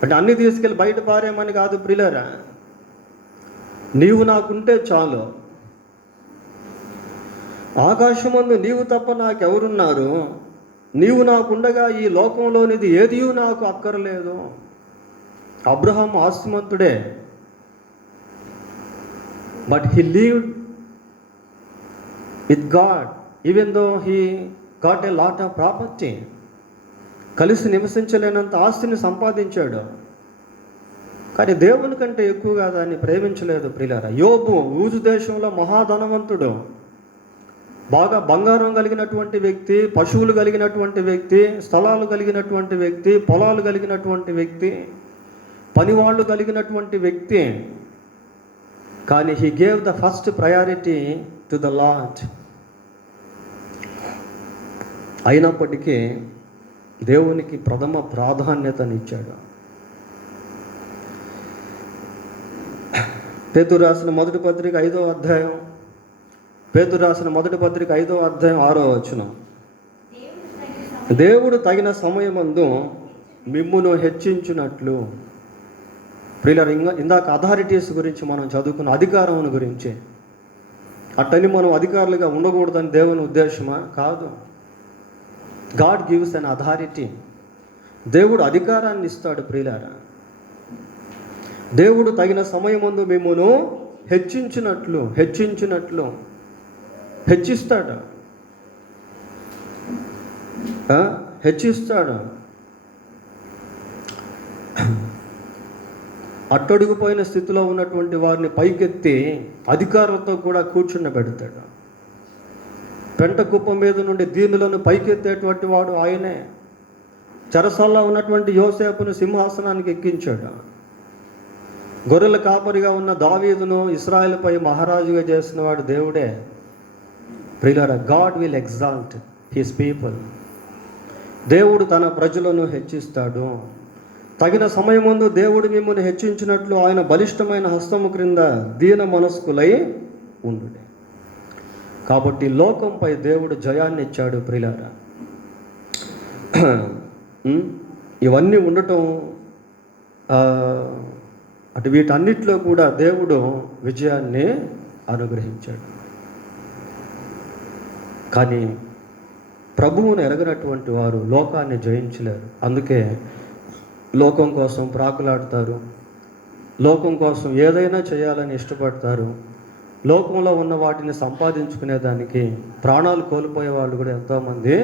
అంటే అన్నీ తీసుకెళ్ళి బయట పారేమని కాదు ప్రియులారా. నీవు నాకుంటే చాలు. ఆకాశమందు నీవు తప్ప నాకెవరున్నారు? నీవు నాకుండగా ఈ లోకంలోనిది ఏది నాకు అక్కర్లేదు. అబ్రహాం ఆస్తిమంతుడే, but he lived with God even though he got a lot of property. కలిసి నివసించలేనంత ఆస్తిని సంపాదించాడు, కానీ దేవుని కంటే ఎక్కువగా దాన్ని ప్రేమించలేదు ప్రియులారా. యోబు ఊజు దేశంలో మహాధనవంతుడు, బాగా బంగారం కలిగినటువంటి వ్యక్తి, పశువులు కలిగినటువంటి వ్యక్తి, స్థలాలు కలిగినటువంటి వ్యక్తి, పొలాలు కలిగినటువంటి వ్యక్తి, పనివాళ్ళు కలిగినటువంటి వ్యక్తి. కానీ he gave the first priority to the lord. అయినప్పటికీ దేవునికి ప్రథమ ప్రాధాన్యతనిచ్చాడు. పేతురు రాసిన మొదటి పత్రిక 5వ అధ్యాయం, పేతురు రాసిన మొదటి పత్రిక 5వ అధ్యాయం 6వ వచనం. దేవుడు తగిన సమయమందు మిమ్మును హెచ్చించున్నట్లు. ప్రియులారా, ఇందాక అథారిటీస్ గురించి మనం చదువుకున్న అధికారం గురించి. అట్టని మనం అధికారులుగా ఉండకూడదని దేవుని ఉద్దేశమా? కాదు. God gives an authority. దేవుడు అధికారాన్ని ఇస్తాడు ప్రియులారా. దేవుడు తగిన సమయమందు మిమ్మును హెచ్చించినట్లు హెచ్చిస్తాడు. అట్టడుగుపోయిన స్థితిలో ఉన్నటువంటి వారిని పైకెత్తి అధికారులతో కూడా కూర్చుండబెడతాడు. పెంట కుప్ప మీద నుండి దీనులను పైకెత్తేటువంటి వాడు ఆయనే. చెరసాల్లో ఉన్నటువంటి యోసేపును సింహాసనానికి ఎక్కించాడు. గొర్రెల కాపరిగా ఉన్న దావీదును ఇశ్రాయేలుపై మహారాజుగా చేసిన వాడు దేవుడే. ప్రియులారా, God will exalt his people. దేవుడు తన ప్రజలను హెచ్చిస్తాడు. తగిన సమయమందు దేవుడు మిమ్మల్ని హెచ్చించినట్లు ఆయన బలిష్టమైన హస్తము క్రింద దీన మనస్కులై ఉండు. కాబట్టి లోకంపై దేవుడు జయాన్ని ఇచ్చాడు ప్రియులారా. ఇవన్నీ ఉండటం, అటు వీటన్నిటిలో కూడా దేవుడు విజయాన్ని అనుగ్రహించాడు. కానీ ప్రభువును ఎరగనటువంటి వారు లోకాన్ని జయించలేరు. అందుకే లోకం కోసం ప్రాకులాడతారు, లోకం కోసం ఏదైనా చేయాలని ఇష్టపడతారు. లోకంలో ఉన్న వాటిని సంపాదించుకునేదానికి ప్రాణాలు కోల్పోయే వాళ్ళు కూడా ఎంతోమంది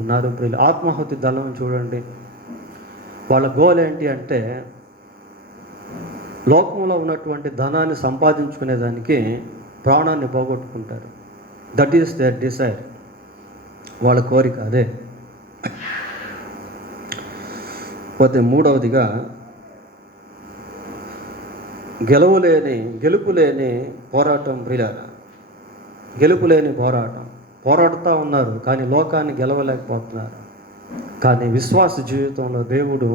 ఉన్నారు ప్రియులు. ఆత్మాహుతి దళం చూడండి, వాళ్ళ గోల్ ఏంటి అంటే లోకంలో ఉన్నటువంటి ధనాన్ని సంపాదించుకునేదానికి ప్రాణాన్ని పోగొట్టుకుంటారు. That is their desire. వాళ్ళ కోరిక అదే. పోతే మూడవదిగా గెలుపులేని పోరాటం ప్రియులారా, గెలుపులేని పోరాటం. పోరాడుతూ ఉన్నారు కానీ లోకాన్ని గెలవలేకపోతున్నారు. కానీ విశ్వాస జీవితంలో దేవుడు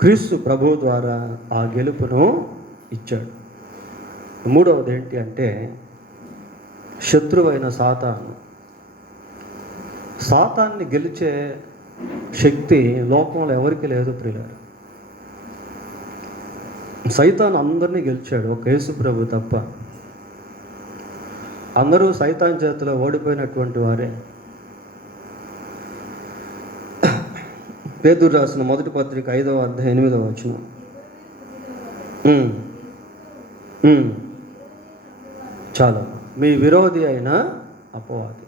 క్రీస్తు ప్రభువు ద్వారా ఆ గెలుపును ఇచ్చాడు. మూడవది ఏంటి అంటే శత్రువైన సాతాన్ని గెలిచే శక్తి లోకంలో ఎవరికి లేదు ప్రియులారా. సైతాన్ అందరినీ గెలిచాడు, ఒక యేసు ప్రభు తప్ప. అందరూ సైతాన్ చేతిలో ఓడిపోయినటువంటి వారే. పేతురు రాసిన మొదటి పత్రిక 5వ అధ్యాయం 8వ వచనం. చాలా మీ విరోధి అయిన అపవాది.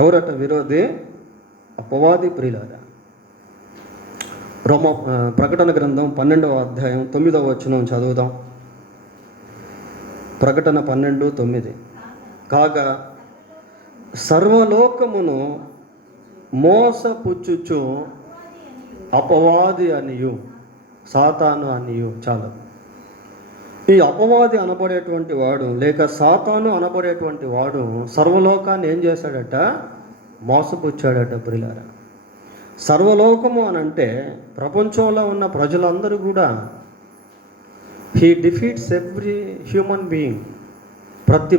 ఎవరట విరోధి? అపవాది ప్రియులారా. ప్రకటన గ్రంథం 12వ అధ్యాయం 9వ వచనం చదువుదాం. ప్రకటన 12:9. కాగా సర్వలోకమును మోసపుచ్చుచు అపవాది అనియు సాతాను అనియు. చాలా ఈ అపవాది అనబడేటువంటి వాడు లేక సాతాను అనబడేటువంటి వాడు సర్వలోకాన్ని ఏం చేశాడట? మోసపుచ్చాడట ప్రియులారా. సర్వలోకము అని అంటే ప్రపంచంలో ఉన్న ప్రజలందరూ కూడా he defeats every human being. ప్రతి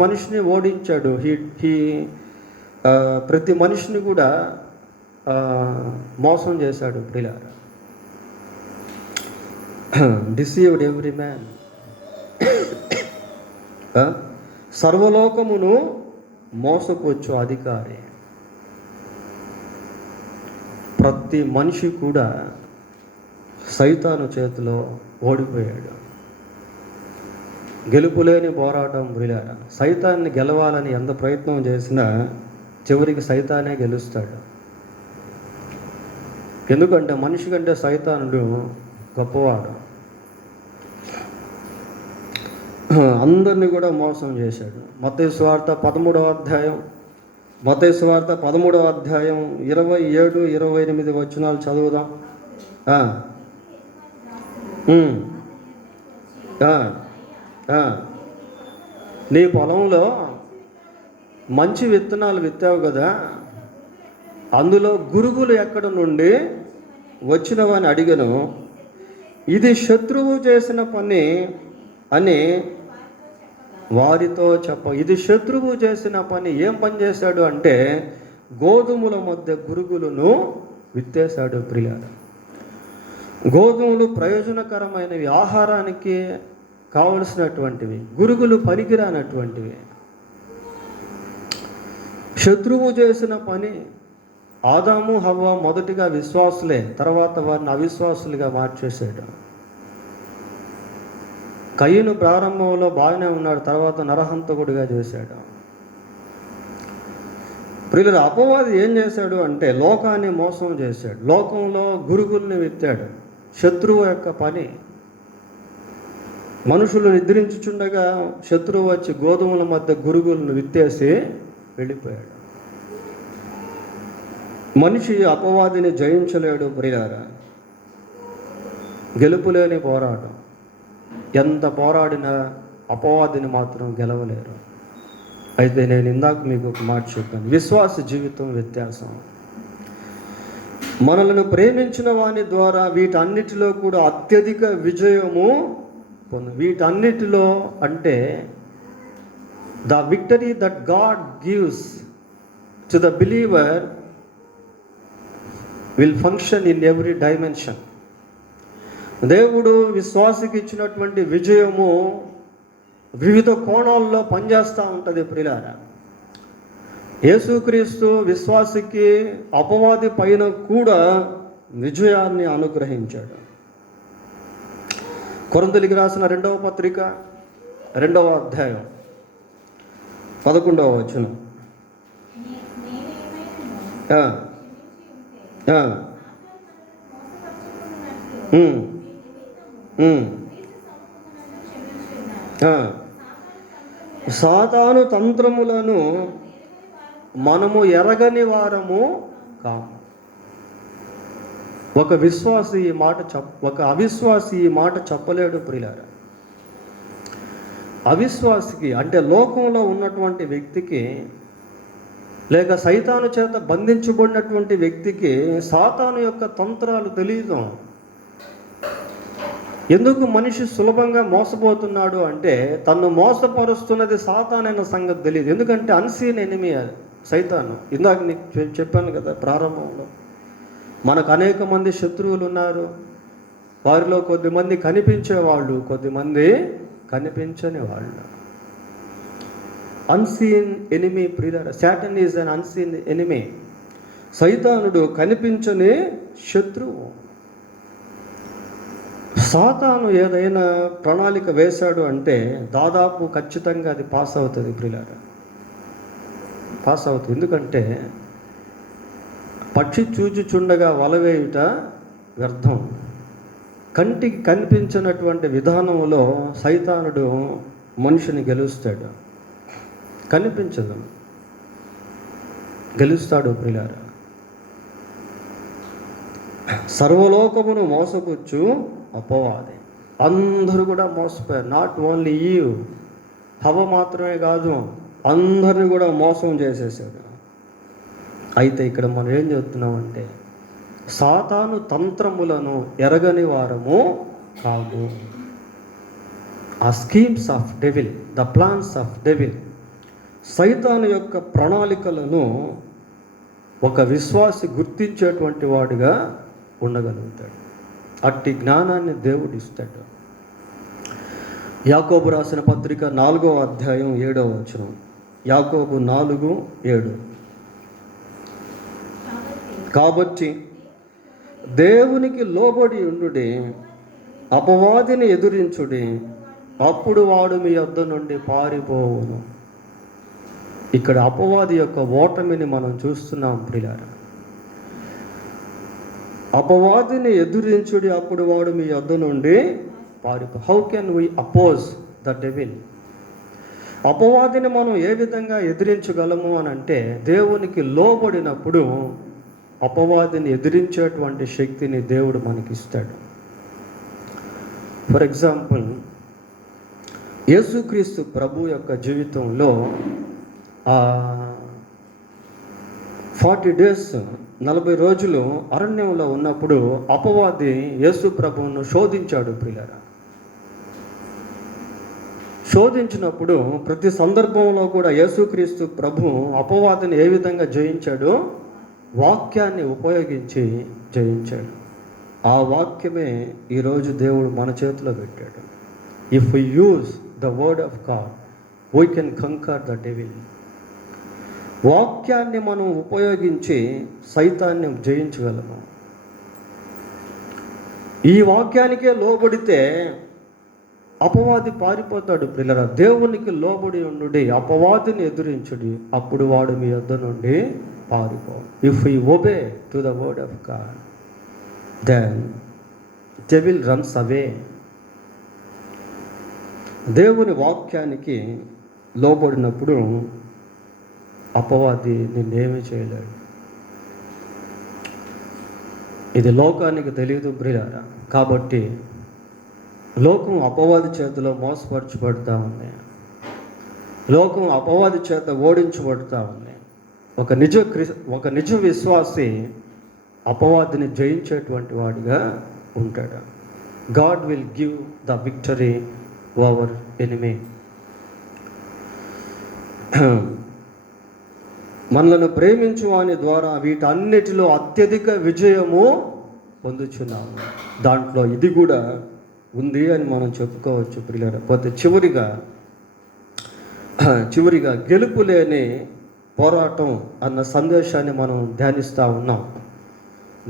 మనిషిని ఓడించాడు. ప్రతి మనిషిని కూడా మోసం చేశాడు ప్రియులారా. Deceived every man. సర్వలోకమును మోసపుచ్చు అధికారి. ప్రతి మనిషి కూడా సైతాను చేతిలో ఓడిపోయాడు. గెలుపులేని పోరాటం ప్రియులారా. సైతాన్ని గెలవాలని ఎంత ప్రయత్నం చేసినా చివరికి సైతానే గెలుస్తాడు. ఎందుకంటే మనిషి కంటే సైతానుడు గొప్పవాడు. అందరినీ కూడా మోసం చేశాడు. మత్తయి సువార్త 13వ అధ్యాయం 27-28 వచనాలు చదువుదాం. నీ పొలంలో మంచి విత్తనాలు విత్తావు కదా, అందులో గురుగులు ఎక్కడ నుండి వచ్చినవని అడిగను. ఇది శత్రువు చేసిన పని అని వారితో ఇది శత్రువు చేసిన పని. ఏం పని చేశాడు అంటే గోధుమల మధ్య గురుగులను విత్తేశాడు ప్రియులారా. గోధుమలు ప్రయోజనకరమైనవి, ఆహారానికి కావలసినటువంటివి. గురుగులు పనికిరానటువంటివి. శత్రువు చేసిన పని. ఆదాము హవ్వ మొదటిగా విశ్వాసులే, తర్వాత వారిని అవిశ్వాసులుగా మార్చేశాడు. కయ్యను ప్రారంభంలో బాగానే ఉన్నాడు, తర్వాత నరహంతకుడిగా చేశాడు. ప్రియులారా, అపవాది ఏం చేశాడు అంటే లోకాన్ని మోసం చేశాడు. లోకంలో గురుగుల్ని విత్తాడు. శత్రువు యొక్క పని. మనుషులు నిద్రించుచుండగా శత్రువు వచ్చి గోధుమల మధ్య గురుగులను విత్తేసి వెళ్ళిపోయాడు. మనిషి అపవాదిని జయించలేడు ప్రియులారా. గెలుపులేని పోరాటం. ఎంత పోరాడినా అపవాదిని మాత్రం గెలవలేరు. అయితే నేను ఇందాక మీకు ఒక మాట చెప్పాను, విశ్వాస జీవితం వ్యత్యాసం. మనలను ప్రేమించిన వాని ద్వారా వీటన్నిటిలో కూడా అత్యధిక విజయము వీటన్నిటిలో అంటే the victory that God gives to the believer will function in every dimension. దేవుడు విశ్వాసికి ఇచ్చినటువంటి విజయము వివిధ కోణాల్లో పనిచేస్తూ ఉంటుంది ప్రియులారా. యేసుక్రీస్తు విశ్వాసికి అపవాది పైన కూడా విజయాన్ని అనుగ్రహించాడు. కొరింథీయులకు రాసిన 2వ పత్రిక 2వ అధ్యాయం 11వ వచనం. సాతాను తంత్రములను మనము ఎరగని వారము కాము. ఒక అవిశ్వాసి ఈ మాట చెప్పలేడు ప్రియులారా. అవిశ్వాసికి అంటే లోకంలో ఉన్నటువంటి వ్యక్తికి, లేక సైతాను చేత బంధించబడినటువంటి వ్యక్తికి సాతాను యొక్క తంత్రాలు తెలియదు. ఎందుకు మనిషి సులభంగా మోసపోతున్నాడు అంటే తను మోసపరుస్తున్నది సాతానైన సంగతి తెలియదు. ఎందుకంటే అన్సీన్ ఎనిమీ సైతాను. ఇందాక నీకు చెప్పాను కదా ప్రారంభంలో, మనకు అనేక మంది శత్రువులు ఉన్నారు. వారిలో కొద్దిమంది కనిపించేవాళ్ళు, కొద్దిమంది కనిపించని వాళ్ళు. అన్సీన్ ఎనిమీ ప్రియులారా. Satan is an unseen enemy. సైతానుడు కనిపించని శత్రువు. సాతాను ఏదైనా ప్రణాళిక వేశాడు అంటే దాదాపు ఖచ్చితంగా అది పాస్ అవుతుంది ప్రియులారా, పాస్ అవుతుంది. ఎందుకంటే పక్షి చూచుచుండగా వలవేయుట వ్యర్థం. కంటికి కనిపించినటువంటి విధానంలో సైతానుడు మనిషిని గెలుస్తాడు. కనిపించదు, గెలుస్తాడు ప్రియులారా. సర్వలోకమును మోసపుచ్చు అపవాది. అందరూ కూడా మోసపోయారు. నాట్ ఓన్లీ ఈవ్, హవ్వ మాత్రమే కాదు, అందరిని కూడా మోసం చేసేసాడు. అయితే ఇక్కడ మనం ఏం చెప్తున్నామంటే సాతాను తంత్రములను ఎరగని వారము కాదు. ఆ schemes of devil, the plans of devil, సైతాను యొక్క ప్రణాళికలను ఒక విశ్వాసి గుర్తించేటువంటి వాడిగా ఉండగలుగుతాడు. అట్టి జ్ఞానాన్ని దేవుడు ఇస్తాడు. యాకోబు రాసిన పత్రిక 4వ అధ్యాయం 7వ వచనం. యాకోబు 4:7. కాబట్టి దేవునికి లోబడి ఉండుడి, అపవాదిని ఎదురించుడి, అప్పుడు వాడు మీ యొద్ద నుండి పారిపోవును. ఇక్కడ అపవాది యొక్క ఓటమిని మనం చూస్తున్నాం ప్రియులారా. అపవాదిని ఎదురించుడి, అప్పుడు వాడు మీ యొద్ద నుండి పారిపో. How can we oppose the devil? అపవాదిని మనం ఏ విధంగా ఎదిరించగలము అని అంటే దేవునికి లోబడినప్పుడు అపవాదిని ఎదిరించేటువంటి శక్తిని దేవుడు మనకిస్తాడు. ఫర్ ఎగ్జాంపుల్, యేసుక్రీస్తు ప్రభు యొక్క జీవితంలో 40 days 40 రోజులు అరణ్యంలో ఉన్నప్పుడు అపవాది యేసు ప్రభువును శోధించాడు ప్రియులారా. శోధించినప్పుడు ప్రతి సందర్భంలో కూడా యేసుక్రీస్తు ప్రభు అపవాదిని ఏ విధంగా జయించాడో వాక్యాన్ని ఉపయోగించి జయించాడు. ఆ వాక్యమే ఈరోజు దేవుడు మన చేతిలో పెట్టాడు. If we use the word of God we can conquer the devil. వాక్యాన్ని మనం ఉపయోగించి సైతాన్ని జయించగలము. ఈ వాక్యానికే లోబడితే అపవాది పారిపోతాడు ప్రియులారా. దేవునికి లోబడి ఉండుడి, అపవాదిని ఎదురించుడి, అప్పుడు వాడు మీ యొద్ద నుండి పారిపో. If you obey to the word of God then devil runs away. దేవుని వాక్యానికి లోబడినప్పుడు అపవాది నిన్నేమీ చేయలేడు. ఇది లోకానికి తెలియదు ప్రియులారా. కాబట్టి లోకం అపవాది చేతిలో మోసపరచబడుతూ ఉంది. లోకం అపవాది చేత ఓడించబడుతూ ఉంది. ఒక నిజ విశ్వాసి అపవాదిని జయించేటువంటి వాడిగా ఉంటాడు. God will give the victory over enemy. మనలను ప్రేమించు వాని ద్వారా వీటన్నిటిలో అత్యధిక విజయము పొందుచున్నాము. దాంట్లో ఇది కూడా ఉంది అని మనం చెప్పుకోవచ్చు ప్రియులారా. పోతే చివరిగా గెలుపు లేని పోరాటం అన్న సందేశాన్ని మనం ధ్యానిస్తూ ఉన్నాం.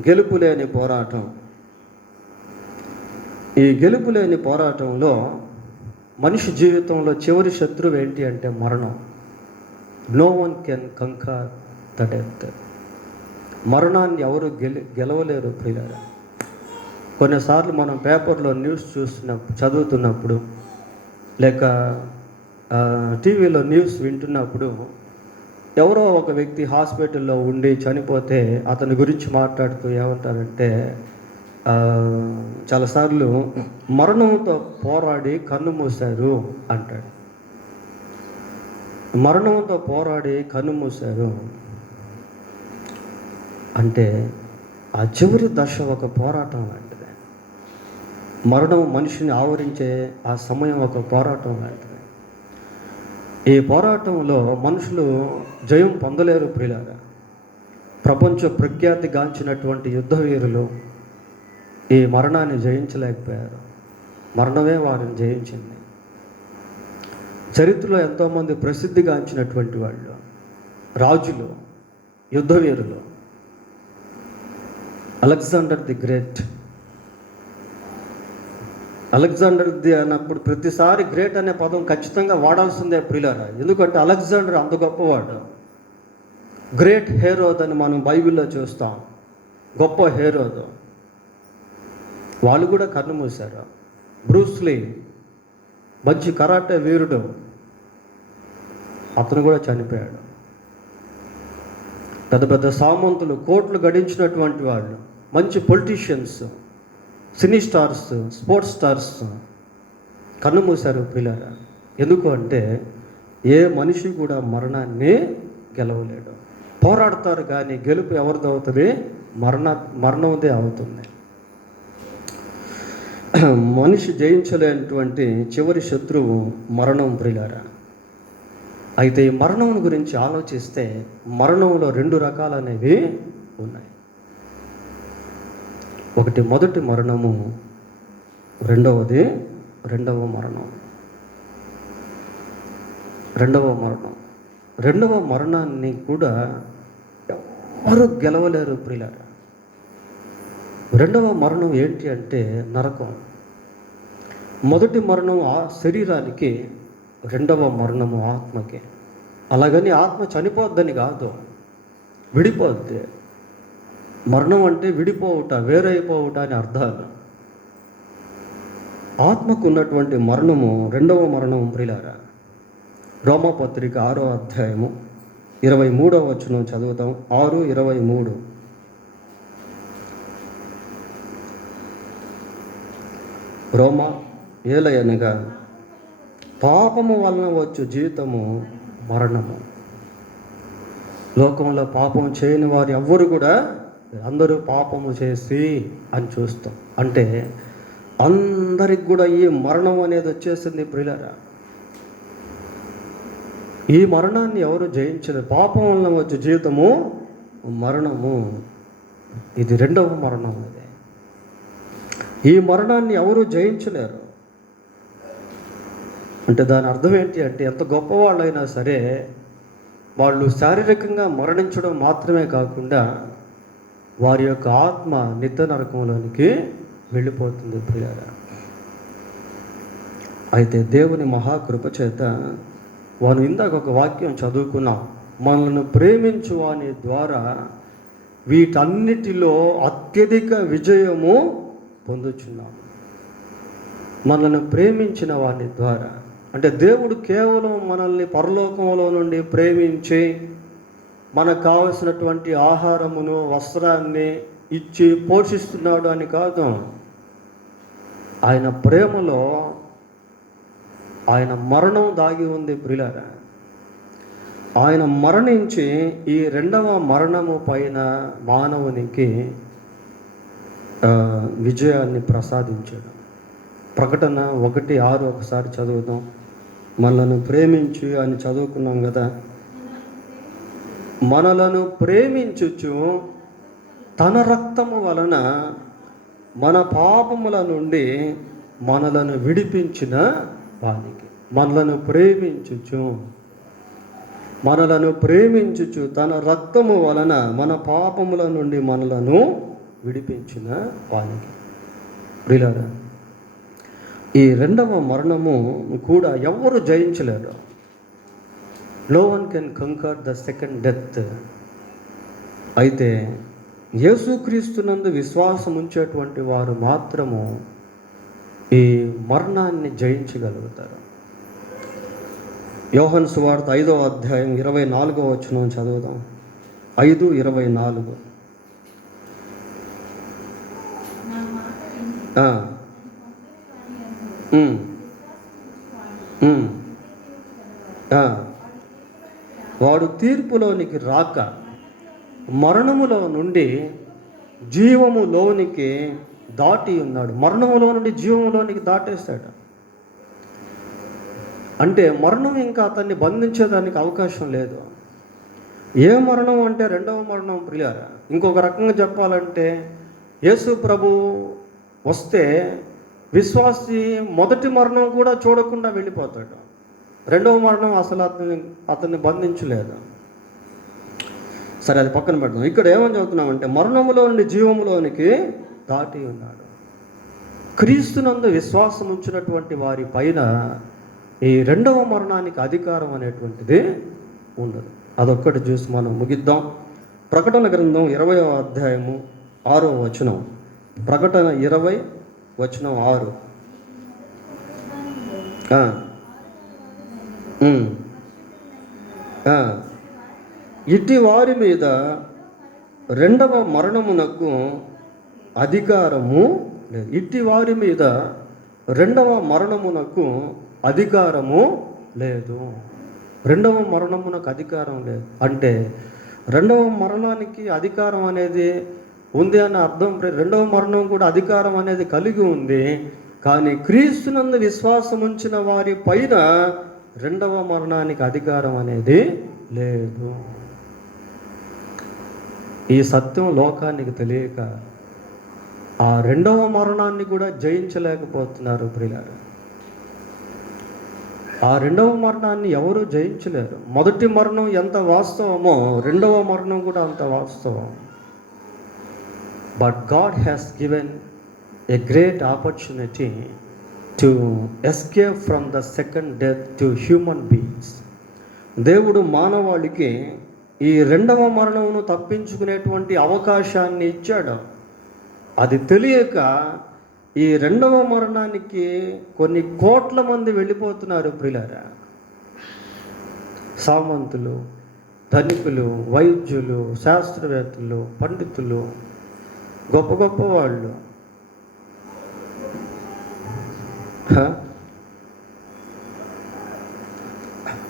గెలుపు లేని పోరాటం. ఈ గెలుపు లేని పోరాటంలో మనిషి జీవితంలో చివరి శత్రువు ఏంటి అంటే మరణం. No one can conquer the death. మరణాన్ని ఎవరు గెలవలేరు ప్రియులారా. కొన్నిసార్లు మనం పేపర్లో న్యూస్ చదువుతున్నప్పుడు లేక టీవీలో న్యూస్ వింటున్నప్పుడు ఎవరో ఒక వ్యక్తి హాస్పిటల్లో ఉండి చనిపోతే అతని గురించి మాట్లాడుతూ ఏమంటారంటే, చాలాసార్లు మరణంతో పోరాడి కన్ను మూశారు అంటాడు. మరణంతో పోరాడి కన్ను మూశారు అంటే ఆ చివరి దశ ఒక పోరాటం లాంటిది. మరణం మనిషిని ఆవరించే ఆ సమయం ఒక పోరాటం లాంటిది. ఈ పోరాటంలో మనుషులు జయం పొందలేరు ప్రియులారా. ప్రపంచ ప్రఖ్యాతిగాంచినటువంటి యుద్ధ వీరులు ఈ మరణాన్ని జయించలేకపోయారు. మరణమే వారిని జయించింది. చరిత్రలో ఎంతోమంది ప్రసిద్ధిగాంచినటువంటి వాళ్ళు, రాజులు, యుద్ధ వీరులు, Alexander the great. Alexander the అన్నప్పుడు ప్రతిసారి గ్రేట్ అనే పదం ఖచ్చితంగా వాడాల్సిందే ప్రియులారా. ఎందుకంటే అలెగ్జాండర్ అంత గొప్పవాడు. గ్రేట్ హేరోద్ అని మనం బైబిల్లో చూస్తాం. గొప్ప హేరోదు. వాళ్ళు కూడా కన్ను మూశారు. బ్రూస్లీ మంచి కరాటే వీరుడు, అతను కూడా చనిపోయాడు. పెద్ద పెద్ద సామంతులు, కోట్లు గడించినటువంటి వాళ్ళు, మంచి పొలిటీషియన్స్, సినీ స్టార్స్, స్పోర్ట్స్ స్టార్స్ కన్ను మూశారు పిల్లరా. ఎందుకు అంటే ఏ మనిషి కూడా మరణాన్ని గెలవలేడు. పోరాడతారు కానీ గెలుపు ఎవరిది అవుతుంది? మరణందే అవుతుంది. మనిషి జయించలేనటువంటి చివరి శత్రువు మరణం ప్రియులారా. అయితే ఈ మరణం గురించి ఆలోచిస్తే మరణంలో 2 రకాలనేవి ఉన్నాయి. ఒకటి మొదటి మరణము, రెండవ మరణం. రెండవ మరణాన్ని కూడా ఎవరు గెలవలేరు ప్రియులారా. రెండవ మరణం ఏంటి అంటే నరకం. మొదటి మరణం శరీరానికి, రెండవ మరణము ఆత్మకి. అలాగని ఆత్మ చనిపోద్దని కాదు, విడిపోద్ది. మరణం అంటే విడిపోవుట, వేరైపోవుట అని అర్థాలు. ఆత్మకు ఉన్నటువంటి మరణము రెండవ మరణం ప్రియులారా. రోమాపత్రిక 6వ అధ్యాయము 23వ వచనం చదువుతాం. 6:23. రోమా ఏలయనగా పాపము వలన వచ్చు జీవితము మరణము. లోకంలో పాపం చేయని వారు ఎవ్వరు కూడా, అందరూ పాపము చేసి అని చూస్తాం. అంటే అందరికి కూడా ఈ మరణం అనేది వచ్చేసింది ప్రియులారా. ఈ మరణాన్ని ఎవరు జయించలేరు. పాపం వలన వచ్చే జీవితము మరణము. ఇది రెండవ మరణం. అదే ఈ మరణాన్ని ఎవరు జయించలేరు. అంటే దాని అర్థం ఏంటి అంటే, ఎంత గొప్పవాళ్ళైనా సరే వాళ్ళు శారీరకంగా మరణించడం మాత్రమే కాకుండా వారి యొక్క ఆత్మ నిత్య నరకంలోనికి వెళ్ళిపోతుంది ప్రియులారా. అయితే దేవుని మహాకృప చేత వారు ఇందాక ఒక వాక్యం చదువుకున్నాం. మనల్ని ప్రేమించు వాని ద్వారా వీటన్నిటిలో అత్యధిక విజయము పొందుచున్నాము. మనల్ని ప్రేమించిన వాని ద్వారా అంటే దేవుడు కేవలం మనల్ని పరలోకంలో నుండి ప్రేమించి మనకు కావలసినటువంటి ఆహారమును, వస్త్రాన్ని ఇచ్చి పోషిస్తున్నాడు అని కాదు. ఆయన ప్రేమలో ఆయన మరణం దాగి ఉంది ప్రియులారా. ఆయన మరణించి ఈ రెండవ మరణము పైన మానవునికి విజయాన్ని ప్రసాదించాడు. ప్రకటన 1:6 ఒకసారి చదువుతాం. మనలను ప్రేమించు అని చదువుకున్నాం కదా. మనలను ప్రేమించుచు తన రక్తము వలన మన పాపముల నుండి మనలను విడిపించిన వానికి. మనలను ప్రేమించుచు తన రక్తము వలన మన పాపముల నుండి మనలను విడిపించిన వానికి. ప్రియులారా, ఈ రెండవ మరణము కూడా ఎవరు జయించలేరు. No one can conquer the second death. అయితే యేసుక్రీస్తునందు విశ్వాసం ఉంచేటువంటి వారు మాత్రము ఈ మరణాన్ని జయించగలుగుతారు. యోహాను సువార్త 5వ అధ్యాయం 24వ వచనం చదువుదాం. 5:24. వాడు తీర్పులోనికి రాక మరణములో నుండి జీవములోనికి దాటి ఉన్నాడు. మరణములో నుండి జీవములోనికి దాటేస్తాడు. అంటే మరణం ఇంకా అతన్ని బంధించేదానికి అవకాశం లేదు. ఏ మరణం అంటే రెండవ మరణం ప్రియారా. ఇంకొక రకంగా చెప్పాలంటే యేసు ప్రభు వస్తే విశ్వాసి మొదటి మరణం కూడా చూడకుండా వెళ్ళిపోతాడు. రెండవ మరణం అసలు అతన్ని బంధించలేదు. సరే, అది పక్కన పెడదాం. ఇక్కడ ఏమని చెబుతున్నామంటే మరణములో నుండి జీవములోనికి దాటి ఉన్నాడు. క్రీస్తునందు విశ్వాసం ఉంచినటువంటి వారి పైన ఈ రెండవ మరణానికి అధికారం అనేటువంటిది ఉండదు. అదొక్కటి చూసి మనం ముగిద్దాం. ప్రకటన గ్రంథం 20వ అధ్యాయము 6వ వచనం. ప్రకటన 20:6. ఇట్టి వారి మీద రెండవ మరణమునకు అధికారము లేదు. ఇట్టి వారి మీద రెండవ మరణమునకు అధికారము లేదు. రెండవ మరణమునకు అధికారం లేదు అంటే రెండవ మరణానికి అధికారం అనేది ఉంది అని అర్థం. రెండవ మరణం కూడా అధికారం అనేది కలిగి ఉంది. కానీ క్రీస్తునందు విశ్వాసం ఉంచిన వారి పైన రెండవ మరణానికి అధికారం అనేది లేదు. ఈ సత్యం లోకానికి తెలియక ఆ రెండవ మరణాన్ని కూడా జయించలేకపోతున్నారు ప్రియులారా. ఆ రెండవ మరణాన్ని ఎవరు జయించలేరు. మొదటి మరణం ఎంత వాస్తవమో రెండవ మరణం కూడా అంత వాస్తవం. But God has given a great opportunity to escape from the second death to human beings. దేవుడు మానవాళికి ఈ రెండవ మరణమును తప్పించుకునేటువంటి అవకాశాన్ని ఇచ్చాడు. అది తెలియక ఈ రెండవ మరణానికి కొన్ని కోట్ల మంది వెళ్ళిపోతున్నారు ప్రియులారా. సామంతులు, ధనికులు, వైద్యులు, శాస్త్రవేత్తలు, పండితులు, గొప్ప గొప్ప వాళ్ళు,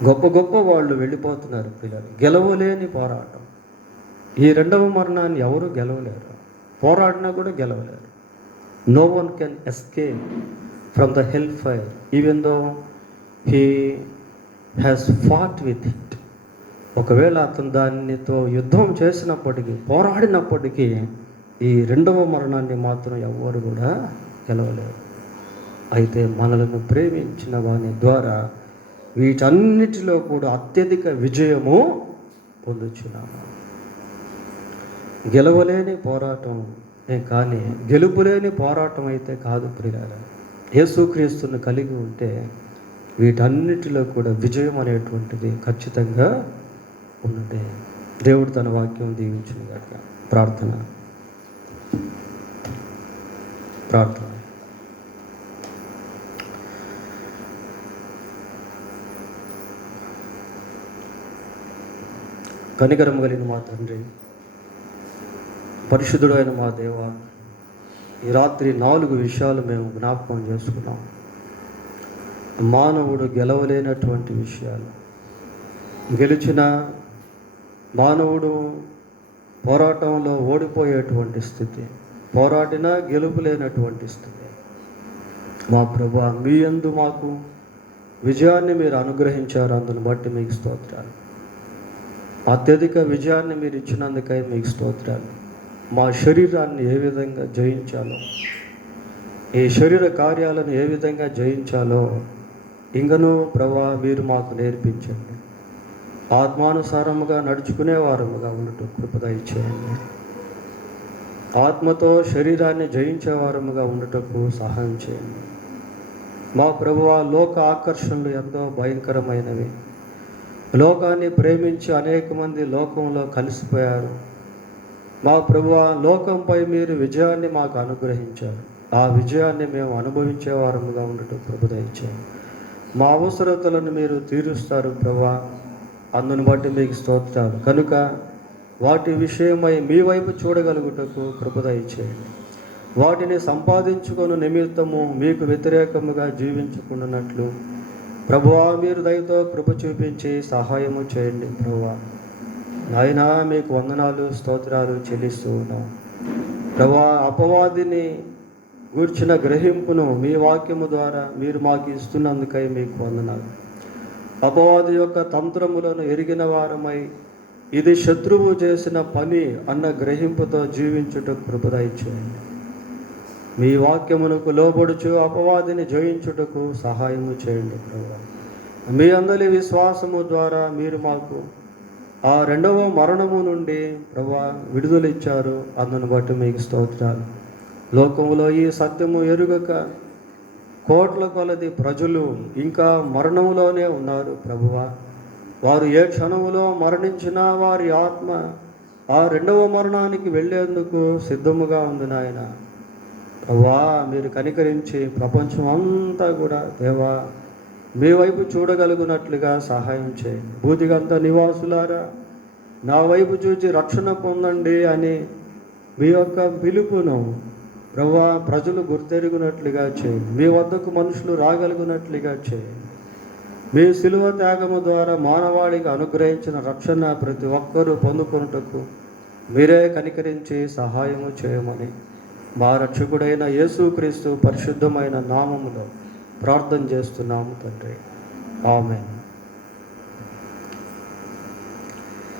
గొప్ప గొప్ప వాళ్ళు వెళ్ళిపోతున్నారు ప్రియులారా. గెలవలేని పోరాటం. ఈ రెండవ మరణాన్ని ఎవరు గెలవలేరు. పోరాడినా కూడా గెలవలేరు. No one can escape from the hellfire even though he has fought with it. ఒకవేళ అతను దానితో యుద్ధం చేసినప్పటికీ, పోరాడినప్పటికీ ఈ రెండవ మరణాన్ని మాత్రం ఎవ్వరు కూడా గెలవలేరు. అయితే మనలను ప్రేమించిన వాని ద్వారా వీటన్నిటిలో కూడా అత్యధిక విజయము పొందుచున్నాము. గెలవలేని పోరాటం కానీ గెలుపులేని పోరాటం అయితే కాదు ప్రియులారా. యేసుక్రీస్తుని కలిగి ఉంటే వీటన్నిటిలో కూడా విజయం అనేటువంటిది ఖచ్చితంగా ఉన్నది. దేవుడు తన వాక్యం దీవించును గాక. ప్రార్థన. కనికరము కలిగిన మా తండ్రి, పరిశుద్ధుడు అయిన మా దేవ, ఈ రాత్రి 4 విషయాలు మేము జ్ఞాపకం చేసుకున్నాం. మానవుడు గెలవలేనటువంటి విషయాలు. గెలిచిన మానవుడు పోరాటంలో ఓడిపోయేటువంటి స్థితి, పోరాడినా గెలుపులేనటువంటి స్థితి. మా ప్రభువా, మీ యందు మాకు విజయాన్ని మీరు అనుగ్రహించారు. అందును బట్టి మీకు స్తోత్రాలు. అత్యధిక విజయాన్ని మీరు ఇచ్చినందుకై మీకు స్తోత్రాలు. మా శరీరాన్ని ఏ విధంగా జయించాలో, ఈ శరీర కార్యాలను ఏ విధంగా జయించాలో ఇంకనూ ప్రభా మీరు మాకు నేర్పించండి. ఆత్మానుసారముగా నడుచుకునే వారముగా ఉండటం కృప దయచేయండి. ఆత్మతో శరీరాన్ని జయించేవారముగా ఉండటకు సహాయం చేయండి. మా ప్రభువా, లోక ఆకర్షణలు ఎంతో భయంకరమైనవి. లోకాన్ని ప్రేమించి అనేక మంది లోకంలో కలిసిపోయారు. మా ప్రభువా, లోకంపై మీరు విజయాన్ని మాకు అనుగ్రహించారు. ఆ విజయాన్ని మేము అనుభవించే వారముగా ఉండటం కృప దయచేయండి. మా అవసరతలను మీరు తీరుస్తారు ప్రభువా. అందును బట్టి మీకు స్తోత్రాలు. కనుక వాటి విషయమై మీ వైపు చూడగలుగుటకు కృప దయచేయండి. వాటిని సంపాదించుకొని నిమిత్తము మీకు వ్యతిరేకముగా జీవించుకున్నట్లు ప్రభువా మీరు దయతో కృప చూపించి సహాయము చేయండి ప్రభువా. నాయనా మీకు వందనాలు స్తోత్రాలు చెల్లిస్తూ ఉన్నాం ప్రభువా. అపవాదిని గూర్చిన గ్రహింపును మీ వాక్యము ద్వారా మీరు మాకు ఇస్తున్నందుకై మీకు వందనాలు. అపవాది యొక్క తంత్రములను ఎరిగిన వారమై ఇది శత్రువు చేసిన పని అన్న గ్రహింపుతో జీవించుటకు కృప దయచేయండి. మీ వాక్యమునకు లోబడుచు అపవాదిని జయించుటకు సహాయము చేయండి ప్రభువా. మీ అందరి విశ్వాసము ద్వారా మీరు మాకు ఆ రెండవ మరణము నుండి ప్రభువా విడుదల ఇచ్చారు. అందును బట్టి మీకు స్తోత్రాలు. లోకములో ఈ సత్యము ఎరుగక కోట్ల కొలది ప్రజలు ఇంకా మరణములోనే ఉన్నారు ప్రభువా. వారు ఏ క్షణములో మరణించినా వారి ఆత్మ ఆ రెండవ మరణానికి వెళ్ళేందుకు సిద్ధముగా ఉంది నాయన. ప్రభువా మీరు కనికరించి ప్రపంచం అంతా కూడా దేవా మీ వైపు చూడగలుగునట్లుగా సహాయం చేయండి. భూదిగంత నివాసులారా నా వైపు చూచి రక్షణ పొందండి అని మీ యొక్క పిలుపును ప్రభువా ప్రజలు గుర్తెరుగునట్లుగా చేయండి. మీ వద్దకు మనుషులు రాగలుగునట్లుగా చేయండి. మీ శిలువ త్యాగము ద్వారా మానవాళికి అనుగ్రహించిన రక్షణ ప్రతి ఒక్కరూ పొందుకొనుటకు మీరే కనికరించి సహాయము చేయమని మా రక్షకుడైన యేసుక్రీస్తు పరిశుద్ధమైన నామములో ప్రార్థన చేస్తున్నాము తండ్రి. ఆమేన్.